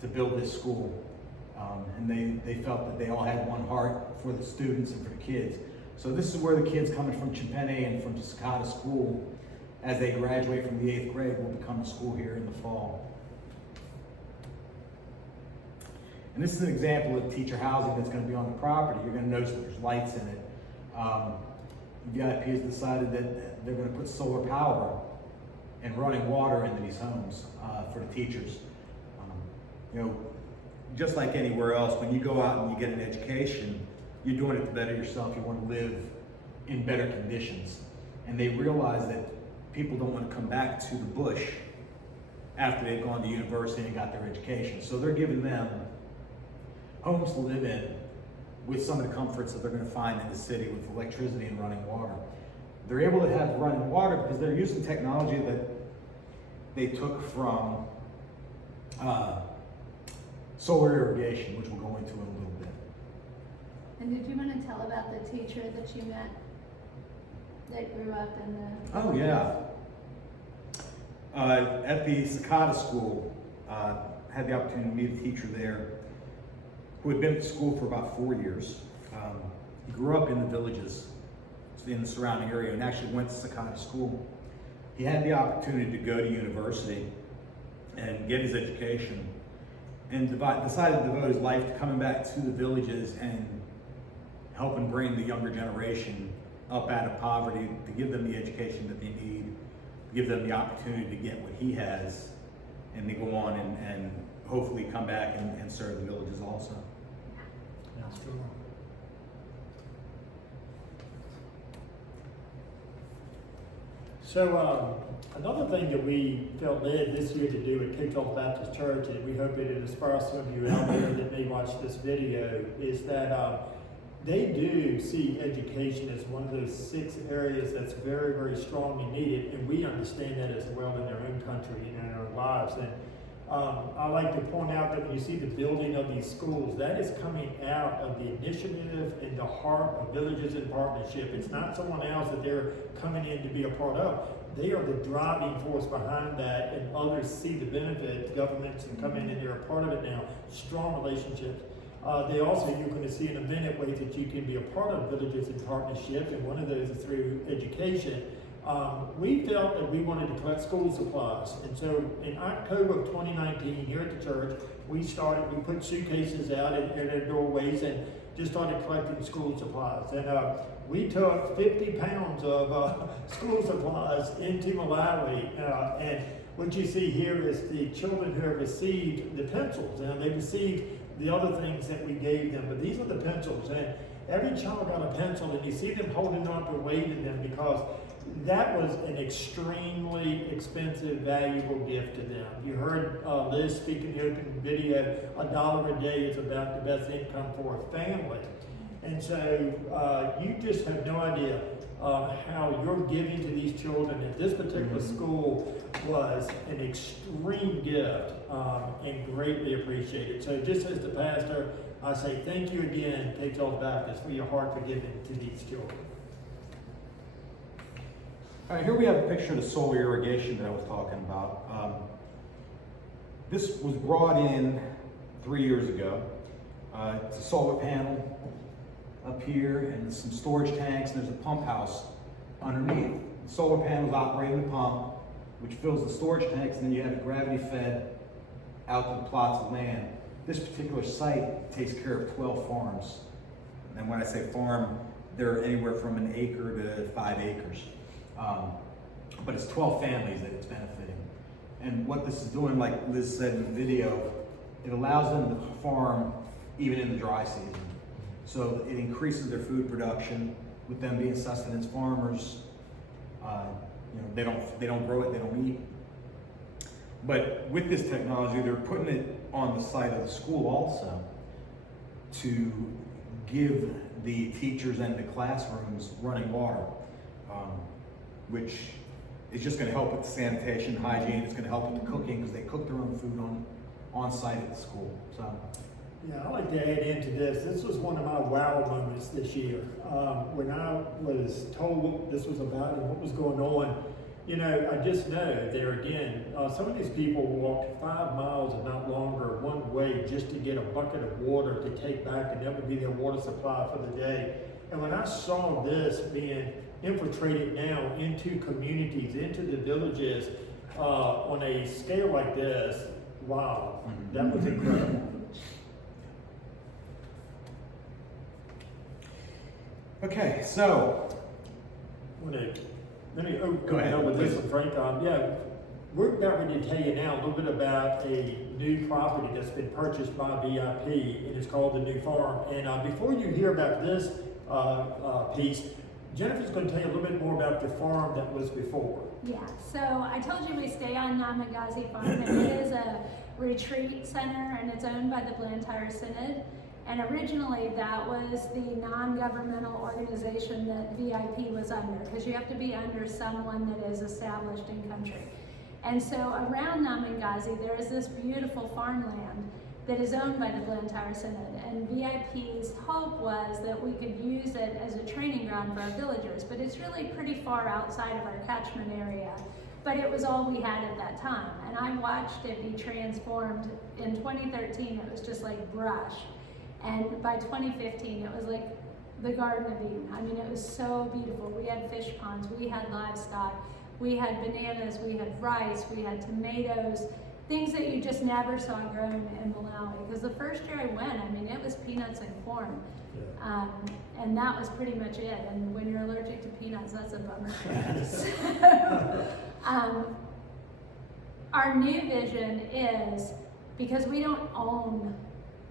to build this school. And they felt that they all had one heart for the students and for the kids. So this is where the kids coming from Chimpene and from Cicada School, as they graduate from the 8th grade, will become a school here in the fall. And this is an example of teacher housing that's going to be on the property. You're going to notice that there's lights in it. VIP has decided that they're going to put solar power and running water into these homes for the teachers. You know, just like anywhere else, when you go out and you get an education, you're doing it to better yourself. You want to live in better conditions. And they realize that people don't want to come back to the bush after they've gone to university and got their education. So they're giving them homes to live in with some of the comforts that they're going to find in the city with electricity and running water. They're able to have running water because they're using technology that they took from solar irrigation, which we'll go into in a little bit. And did you want to tell about the teacher that you met that grew up in the... Oh, yeah. At the Cicada School, had the opportunity to meet a teacher there who had been at school for about 4 years. He grew up in the villages in the surrounding area and actually went to Cicada School. He had the opportunity to go to university and get his education and decided to devote his life to coming back to the villages and helping bring the younger generation up out of poverty, to give them the education that they need, give them the opportunity to get what he has, and they go on and hopefully come back and serve the villages also. That's true. So another thing that we felt led this year to do at Kicked-Off Baptist Church, and we hope it inspires some of you out there that may watch this video, is that they do see education as one of those 6 areas that's very, very strongly needed, and we understand that as well in our own country and in our lives. And I like to point out that when you see the building of these schools, that is coming out of the initiative and the heart of Villages in Partnership. It's not someone else that they're coming in to be a part of. They are the driving force behind that, and others see the benefit. Governments can come in and they're a part of it now. Strong relationships. They also, you're going to see in a minute, ways that you can be a part of Villages in Partnership, and one of those is through education. We felt that we wanted to collect school supplies, and so in October of 2019, here at the church, we put suitcases out at their doorways and just started collecting school supplies. And we took 50 pounds of school supplies into Malawi, and what you see here is the children who have received the pencils, and they received the other things that we gave them, but these are the pencils, and every child got a pencil, and you see them holding up or waving them because that was an extremely expensive, valuable gift to them. You heard Liz speak in the open video, $1 a day is about the best income for a family. And so you just have no idea how your giving to these children at this particular school was an extreme gift and greatly appreciated. So just as the pastor, I say thank you again, Kicked-Off Baptist, for your heart for giving to these children. All right, here we have a picture of the solar irrigation that I was talking about. This was brought in 3 years ago. It's a solar panel up here and some storage tanks, and there's a pump house underneath. The solar panel is operating the pump, which fills the storage tanks, and then you have it gravity fed out to the plots of land. This particular site takes care of 12 farms. And when I say farm, they're anywhere from an acre to 5 acres. But it's 12 families that it's benefiting. And what this is doing, like Liz said in the video, it allows them to farm even in the dry season. So it increases their food production with them being sustenance farmers. They don't grow it, they don't eat. But with this technology, they're putting it on the site of the school also to give the teachers and the classrooms running water, which is just going to help with the sanitation, hygiene. It's going to help with the cooking because they cook their own food on site at the school. So. Yeah, I like to add into this. This was one of my wow moments this year. When I was told what this was about and what was going on, I just know there again, some of these people walked 5 miles and not longer one way just to get a bucket of water to take back, and that would be their water supply for the day. And when I saw this being infiltrated now into communities, into the villages, on a scale like this, wow, that was incredible. Okay, so Let me Go ahead, with this please. one, Frank. Yeah, we're about ready to tell you now a little bit about a new property that's been purchased by VIP, and it's called the New Farm. And before you hear about this piece, Jennifer's going to tell you a little bit more about the farm that was before. Yeah, so I told you we stay on Namagazi Farm, and it is a retreat center, and it's owned by the Blantyre Synod. And originally that was the non-governmental organization that VIP was under, because you have to be under someone that is established in country. And so around Namagazi, there is this beautiful farmland that is owned by the Blantyre Synod. And VIP's hope was that we could use it as a training ground for our villagers, but it's really pretty far outside of our catchment area. But it was all we had at that time. And I watched it be transformed. In 2013, it was just like brush. And by 2015, it was like the Garden of Eden. I mean, it was so beautiful. We had fish ponds, we had livestock, we had bananas, we had rice, we had tomatoes, things that you just never saw grown in Malawi. Because the first year I went, I mean, it was peanuts and corn. Yeah. And that was pretty much it. And when you're allergic to peanuts, that's a bummer. So, our new vision is, because we don't own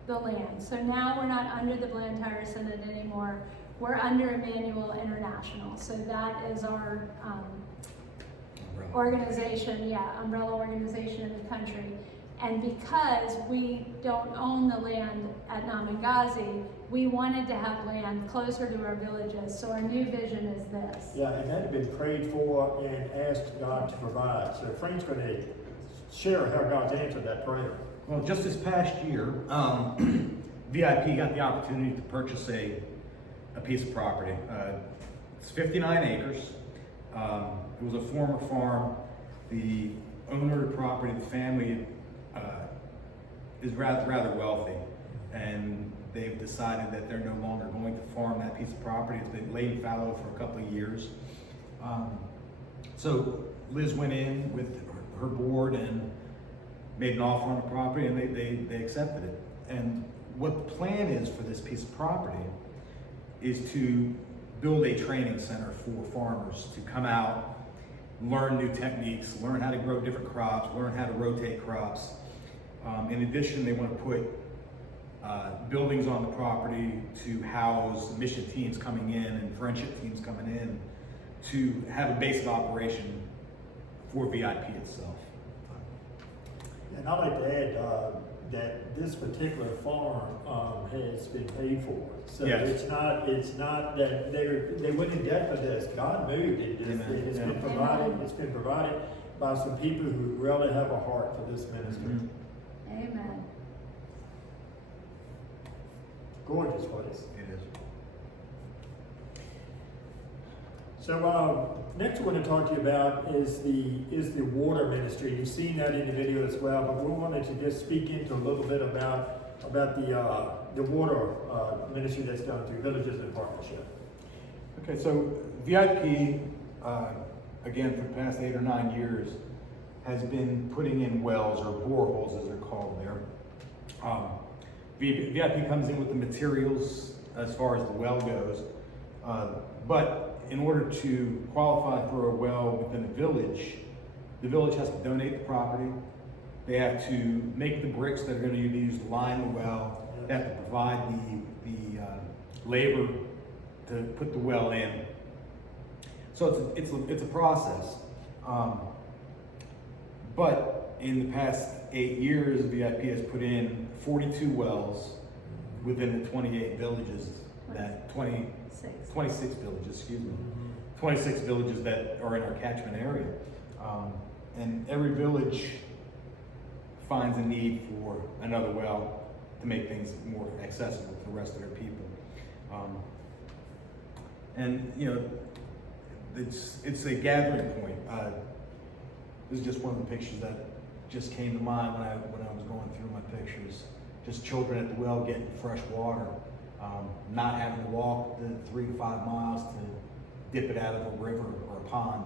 the land. So now we're not under the Blantyre Synod anymore. We're under Emmanuel International. So that is our organization, umbrella organization in the country. And because we don't own the land at Namagazi, we wanted to have land closer to our villages. So our new vision is this. Yeah, and that had been prayed for and asked God to provide. So Frank's going to share how God's answered that prayer. Well, just this past year, VIP got the opportunity to purchase a piece of property. It's 59 acres. It was a former farm. The owner of the property, the family, is rather wealthy, and they've decided that they're no longer going to farm that piece of property. It's been laid fallow for a couple of years. So Liz went in with her board and made an offer on the property, and they accepted it. And what the plan is for this piece of property is to build a training center for farmers to come out, learn new techniques, learn how to grow different crops, learn how to rotate crops. In addition, they want to put buildings on the property to house mission teams coming in and friendship teams coming in to have a base of operation for VIP itself. And I'd like to add that this particular farm has been paid for. So Yes. it's not that they went in debt for this. God moved it. It's Amen. been provided. It's been provided by some people who really have a heart for this ministry. Mhm. Amen. Gorgeous place. It is. So next we're going to talk to you about is the water ministry. You've seen that in the video as well, but we wanted to just speak into a little bit about the water ministry that's done through Villages in Partnership. Okay, so VIP, again, for the past 8 or 9 years, has been putting in wells, or boreholes as they're called there. VIP comes in with the materials as far as the well goes, but in order to qualify for a well within the village has to donate the property. They have to make the bricks that are going to be used to line the well. They have to provide the labor to put the well in. So it's a process. But in the past 8 years, VIP has put in 42 wells within the 28 villages, 26 villages, excuse me. 26 villages that are in our catchment area. And every village finds a need for another well to make things more accessible to the rest of their people. And you know, it's a gathering point. This is just one of the pictures that just came to mind when I was going through my pictures. Just children at the well getting fresh water, not having to walk the 3 to 5 miles to dip it out of a river or a pond.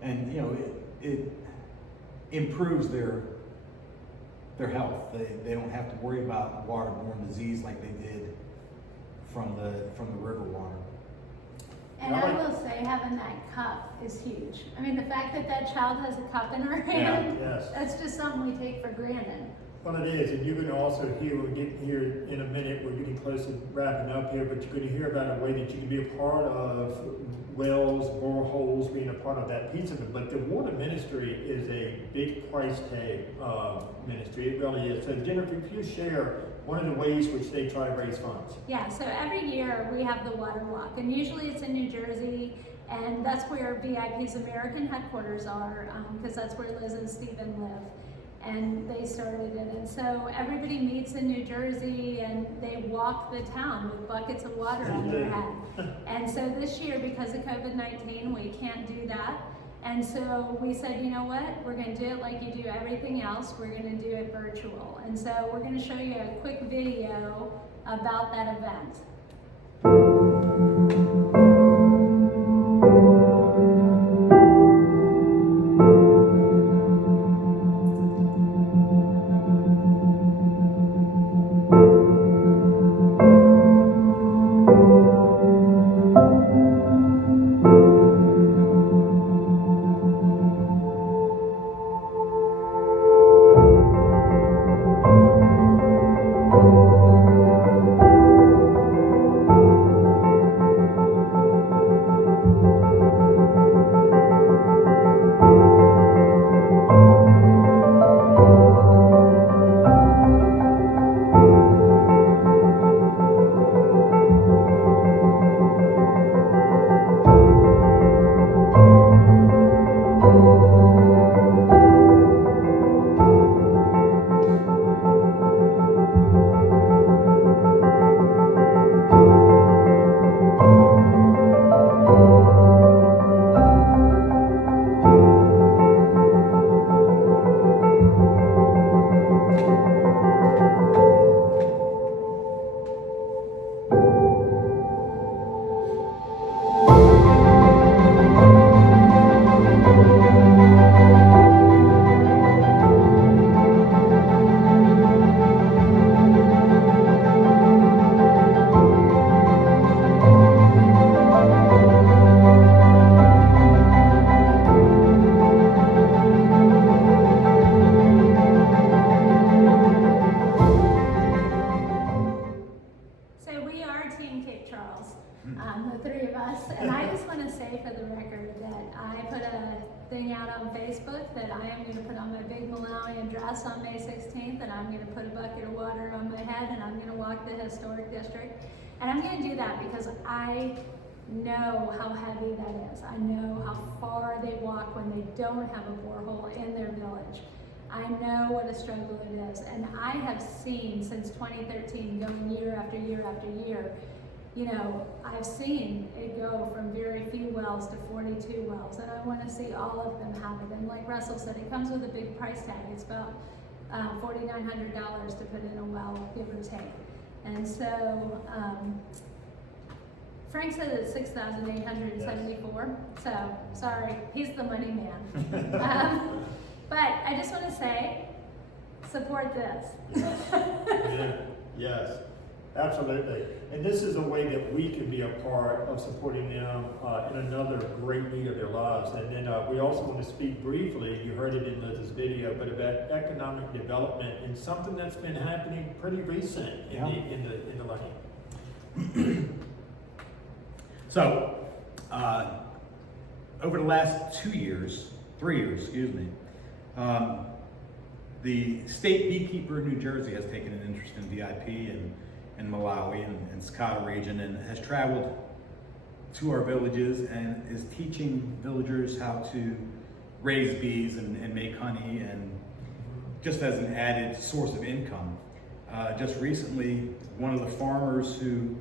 And you know, it improves their health. They don't have to worry about waterborne disease like they did from the river water. And I will say, having that cup is huge. I mean, the fact that that child has a cup in her hand, Yes. that's just something we take for granted. Well, it is, and you're going to also hear, we're getting here in a minute, we're getting close to wrapping up here, but you're going to hear about a way that you can be a part of wells, boreholes, being a part of that piece of it. But the water ministry is a big price tag ministry, it really is. So Jennifer, if you share one of the ways which they try to raise funds. Yeah, so every year we have the water walk, and usually it's in New Jersey, and that's where VIP's American headquarters are, because that's where Liz and Stephen live. And they started it, and so everybody meets in New Jersey and they walk the town with buckets of water on their head. And so this year, because of COVID-19, we can't do that. And so we said, you know what, we're gonna do it like you do everything else, we're gonna do it virtual. And so we're gonna show you a quick video about that event. The three of us, and I just want to say for the record that I put a thing out on Facebook that I am going to put on my big Malawian dress on May 16th, and I'm going to put a bucket of water on my head, and I'm going to walk the historic district. And I'm going to do that because I know how heavy that is. I know how far they walk when they don't have a borehole in their village. I know what a struggle it is, and I have seen since 2013, going year after year after year, you know, I've seen it go from very few wells to 42 wells, and I want to see all of them have it. And like Russell said, it comes with a big price tag. It's about $4,900 to put in a well, give or take. And so Frank said it's $6,874. So sorry, he's the money man. But I just want to say, support this. Yeah. Yes. Absolutely. And this is a way that we can be a part of supporting them in another great need of their lives. And then we also want to speak briefly, you heard it in Liz's video, but about economic development and something that's been happening pretty recent in the land. So, over the last 3 years, the state beekeeper in New Jersey has taken an interest in VIP and Malawi and Sakata region, and has traveled to our villages and is teaching villagers how to raise bees and make honey, and just as an added source of income. Just recently, one of the farmers who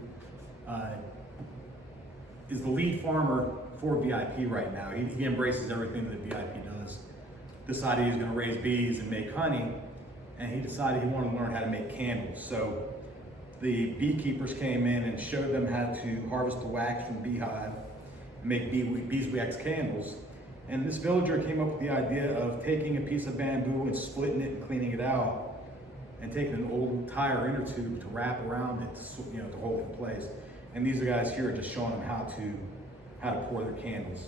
is the lead farmer for VIP right now, he embraces everything that VIP does, decided he was going to raise bees and make honey, and he decided he wanted to learn how to make candles. So the beekeepers came in and showed them how to harvest the wax from the beehive and make beeswax candles. And this villager came up with the idea of taking a piece of bamboo and splitting it and cleaning it out and taking an old tire inner tube to wrap around it, to hold it in place. And these guys here are just showing them how to pour their candles.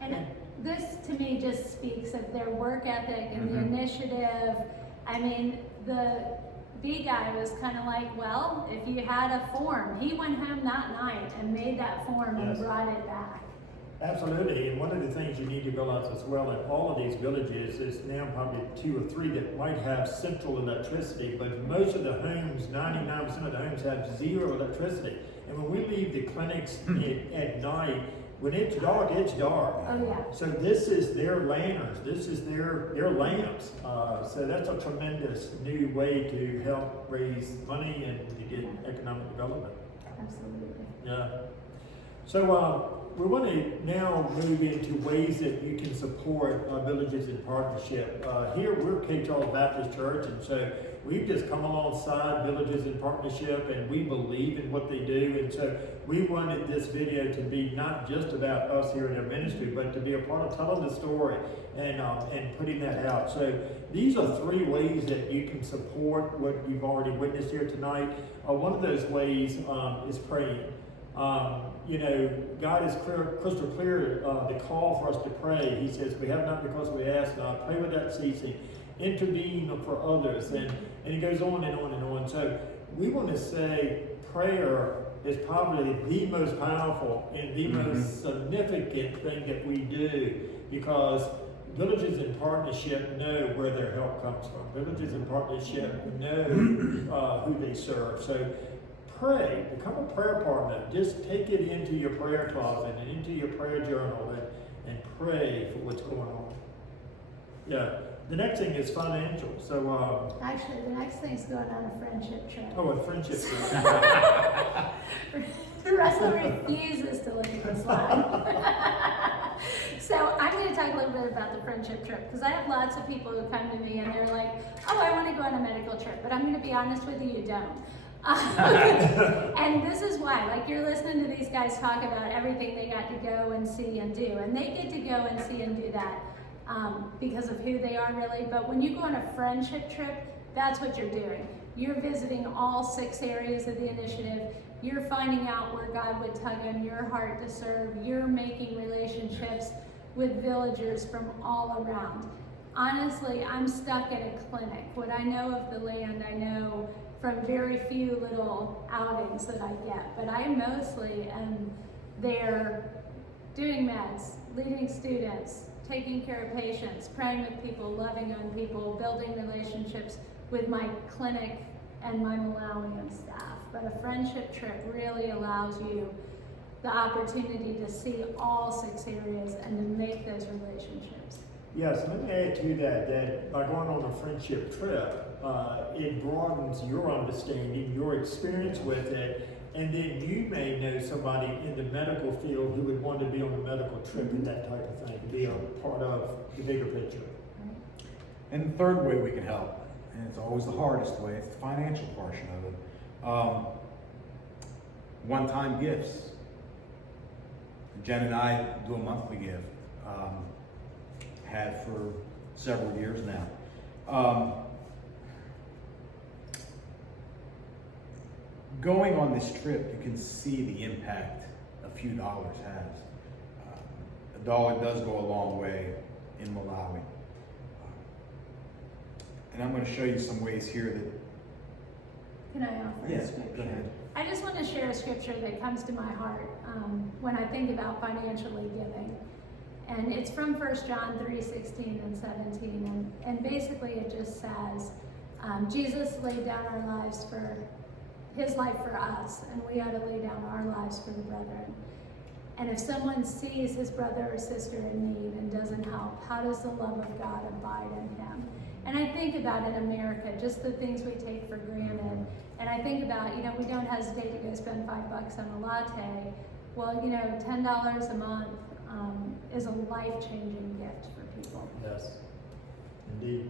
And this to me just speaks of their work ethic and the initiative. I mean, the B guy was kind of like, well, if you had a form, he went home that night and made that form and brought it back. Absolutely, and one of the things you need to realize as well in all of these villages is now probably 2 or 3 that might have central electricity, but most of the homes, 99% of the homes have 0 electricity. And when we leave the clinics at night, when it's dark, it's dark. Oh yeah. So this is their lanterns, this is their lamps. So that's a tremendous new way to help raise money and to get economic development. Absolutely. Yeah. So we want to now move into ways that you can support villages in partnership. Here we're K. Charles Baptist Church, and so we've just come alongside villages in partnership, and we believe in what they do. And so we wanted this video to be not just about us here in our ministry, but to be a part of telling the story and putting that out. So these are 3 ways that you can support what you've already witnessed here tonight. One of those ways is praying. God is crystal clear, the call for us to pray. He says, we have not because we ask not. Pray without ceasing. Intervene for others. And it goes on and on and on. So we want to say prayer is probably the most powerful and the most significant thing that we do, because villages in partnership know where their help comes from. Villages in partnership know who they serve. So pray, become a prayer partner. Just take it into your prayer closet and into your prayer journal and pray for what's going on. Yeah. The next thing is financial. So Actually, the next thing's going on a friendship trip. oh, a friendship trip. Russell refuses to look at the slide. So I'm going to talk a little bit about the friendship trip, because I have lots of people who come to me and they're like, oh, I want to go on a medical trip, but I'm going to be honest with you, you don't. And this is why, like, you're listening to these guys talk about everything they got to go and see and do, and they get to go and see and do that because of who they are really. But when you go on a friendship trip, that's what you're doing. You're visiting all 6 areas of the initiative. You're finding out where God would tug on your heart to serve. You're making relationships with villagers from all around. Honestly, I'm stuck at a clinic. What I know of the land, I know from very few little outings that I get, but I mostly am there doing meds, leading students, taking care of patients, praying with people, loving on people, building relationships with my clinic and my Malawian staff. But a friendship trip really allows you the opportunity to see all 6 areas and to make those relationships. Yes, let me add to that by going on a friendship trip, it broadens your understanding, your experience with it, and then you may know somebody in the medical field who would want to be on a medical trip and that type of thing, to be a part of the bigger picture. And the third way we can help, and it's always the hardest way, it's the financial portion of it. One-time gifts. Jen and I do a monthly gift, have for several years now. Going on this trip, you can see the impact a few dollars has. A dollar does go a long way in Malawi. And I'm going to show you some ways here that... Can I offer a scripture? Go ahead. I just want to share a scripture that comes to my heart when I think about financially giving. And it's from 1 John 3:16 and 17. And basically it just says, Jesus laid down our lives for his life for us, and we ought to lay down our lives for the brethren. And if someone sees his brother or sister in need and doesn't help, how does the love of God abide in him? And I think about in America, just the things we take for granted. And I think about, we don't hesitate to go spend $5 on a latte. Well, $10 a month is a life-changing gift for people. Yes, indeed.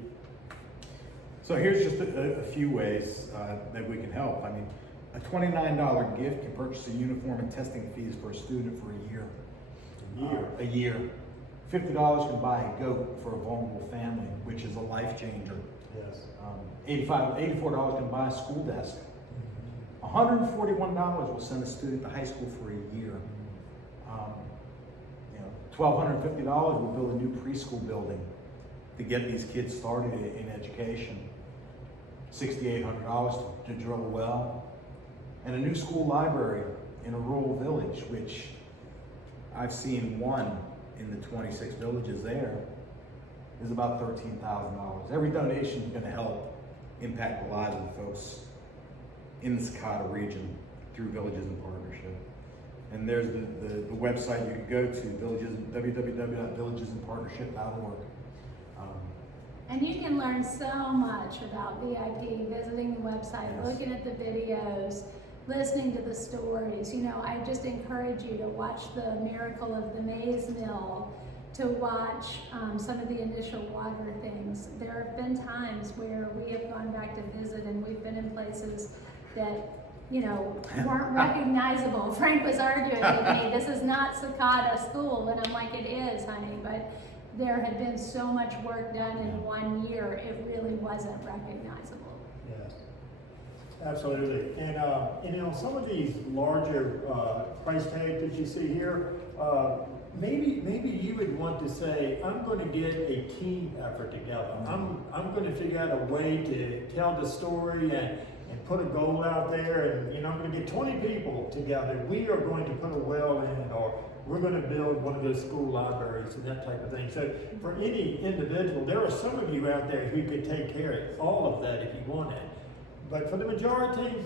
So here's just a few ways that we can help. I mean, a $29 gift can purchase a uniform and testing fees for a student for a year. A year. $50 can buy a goat for a vulnerable family, which is a life changer. Yes. $84 can buy a school desk. $141 will send a student to high school for a year. $1,250 will build a new preschool building to get these kids started in education. $6,800 to drill a well, and a new school library in a rural village, which I've seen one in the 26 villages there, is about $13,000. Every donation is going to help impact the lives of the folks in the Sakata region through Villages in Partnership. And there's the website you can go to, www.villagesinpartnership.org. And you can learn so much about VIP, visiting the website, Yes. looking at the videos, listening to the stories. You know, I just encourage you to watch the miracle of the maize mill, to watch some of the initial water things. There have been times where we have gone back to visit and we've been in places that, you know, weren't recognizable. Frank was arguing with me, this is not Sakata School, and I'm like, it is, honey, but there had been so much work done in 1 year, it really wasn't recognizable. Yes, absolutely. And you know, some of these larger price tags that you see here, maybe you would want to say, I'm going to get a team effort together. I'm going to figure out a way to tell the story and put a goal out there, and you know, I'm going to get 20 people together. We are going to put a well in, or we're going to build one of those school libraries and that type of thing. So for any individual, there are some of you out there who could take care of all of that if you wanted. But for the majority,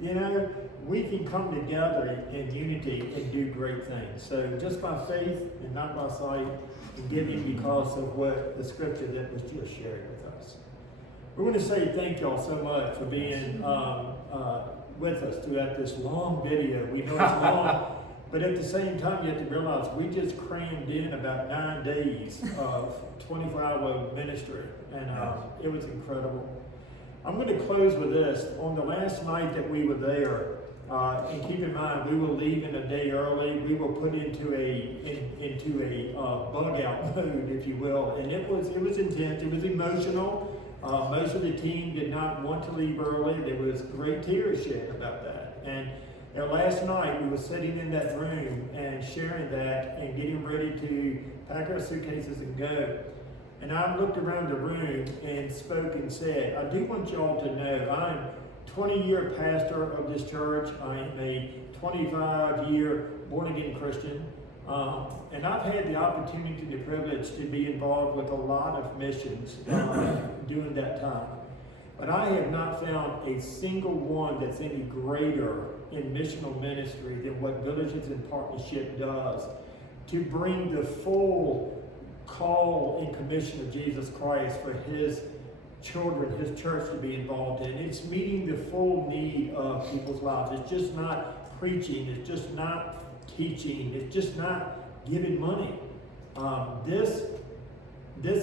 you know, we can come together in unity and do great things. So just by faith and not by sight, and giving because of what the scripture that was just shared with us. We want to say thank y'all so much for being with us throughout this long video. We know it's long, but at the same time, you have to realize we just crammed in about 9 days of 24-hour ministry, and it was incredible. I'm going to close with this. On the last night that we were there, and keep in mind, we were leaving a day early. We were put into a bug out mode, if you will, and it was intense. It was emotional. Most of the team did not want to leave early. There was great tears shed about that. And last night we were sitting in that room and sharing that and getting ready to pack our suitcases and go. And I looked around the room and spoke and said, I do want y'all to know I'm 20-year pastor of this church. I am a 25-year born-again Christian. And I've had the opportunity and the privilege to be involved with a lot of missions during that time. But I have not found a single one that's any greater in missional ministry than what Villages in Partnership does to bring the full call and commission of Jesus Christ for his children, his church to be involved in. It's meeting the full need of people's lives. It's just not preaching. It's just not teaching. It's just not giving money. This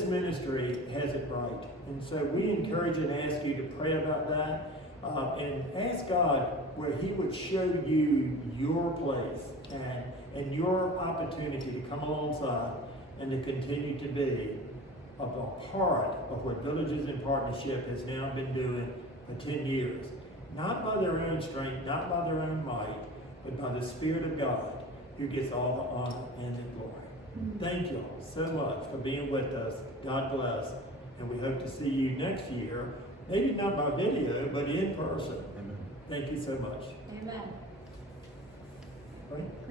ministry has it right. And so we encourage and ask you to pray about that and ask God where he would show you your place and your opportunity to come alongside and to continue to be a part of what Villages in Partnership has now been doing for 10 years. Not by their own strength, not by their own might, but by the Spirit of God who gets all the honor and the glory. Thank you all so much for being with us. God bless. And we hope to see you next year, maybe not by video, but in person. Amen. Thank you so much. Amen. Right?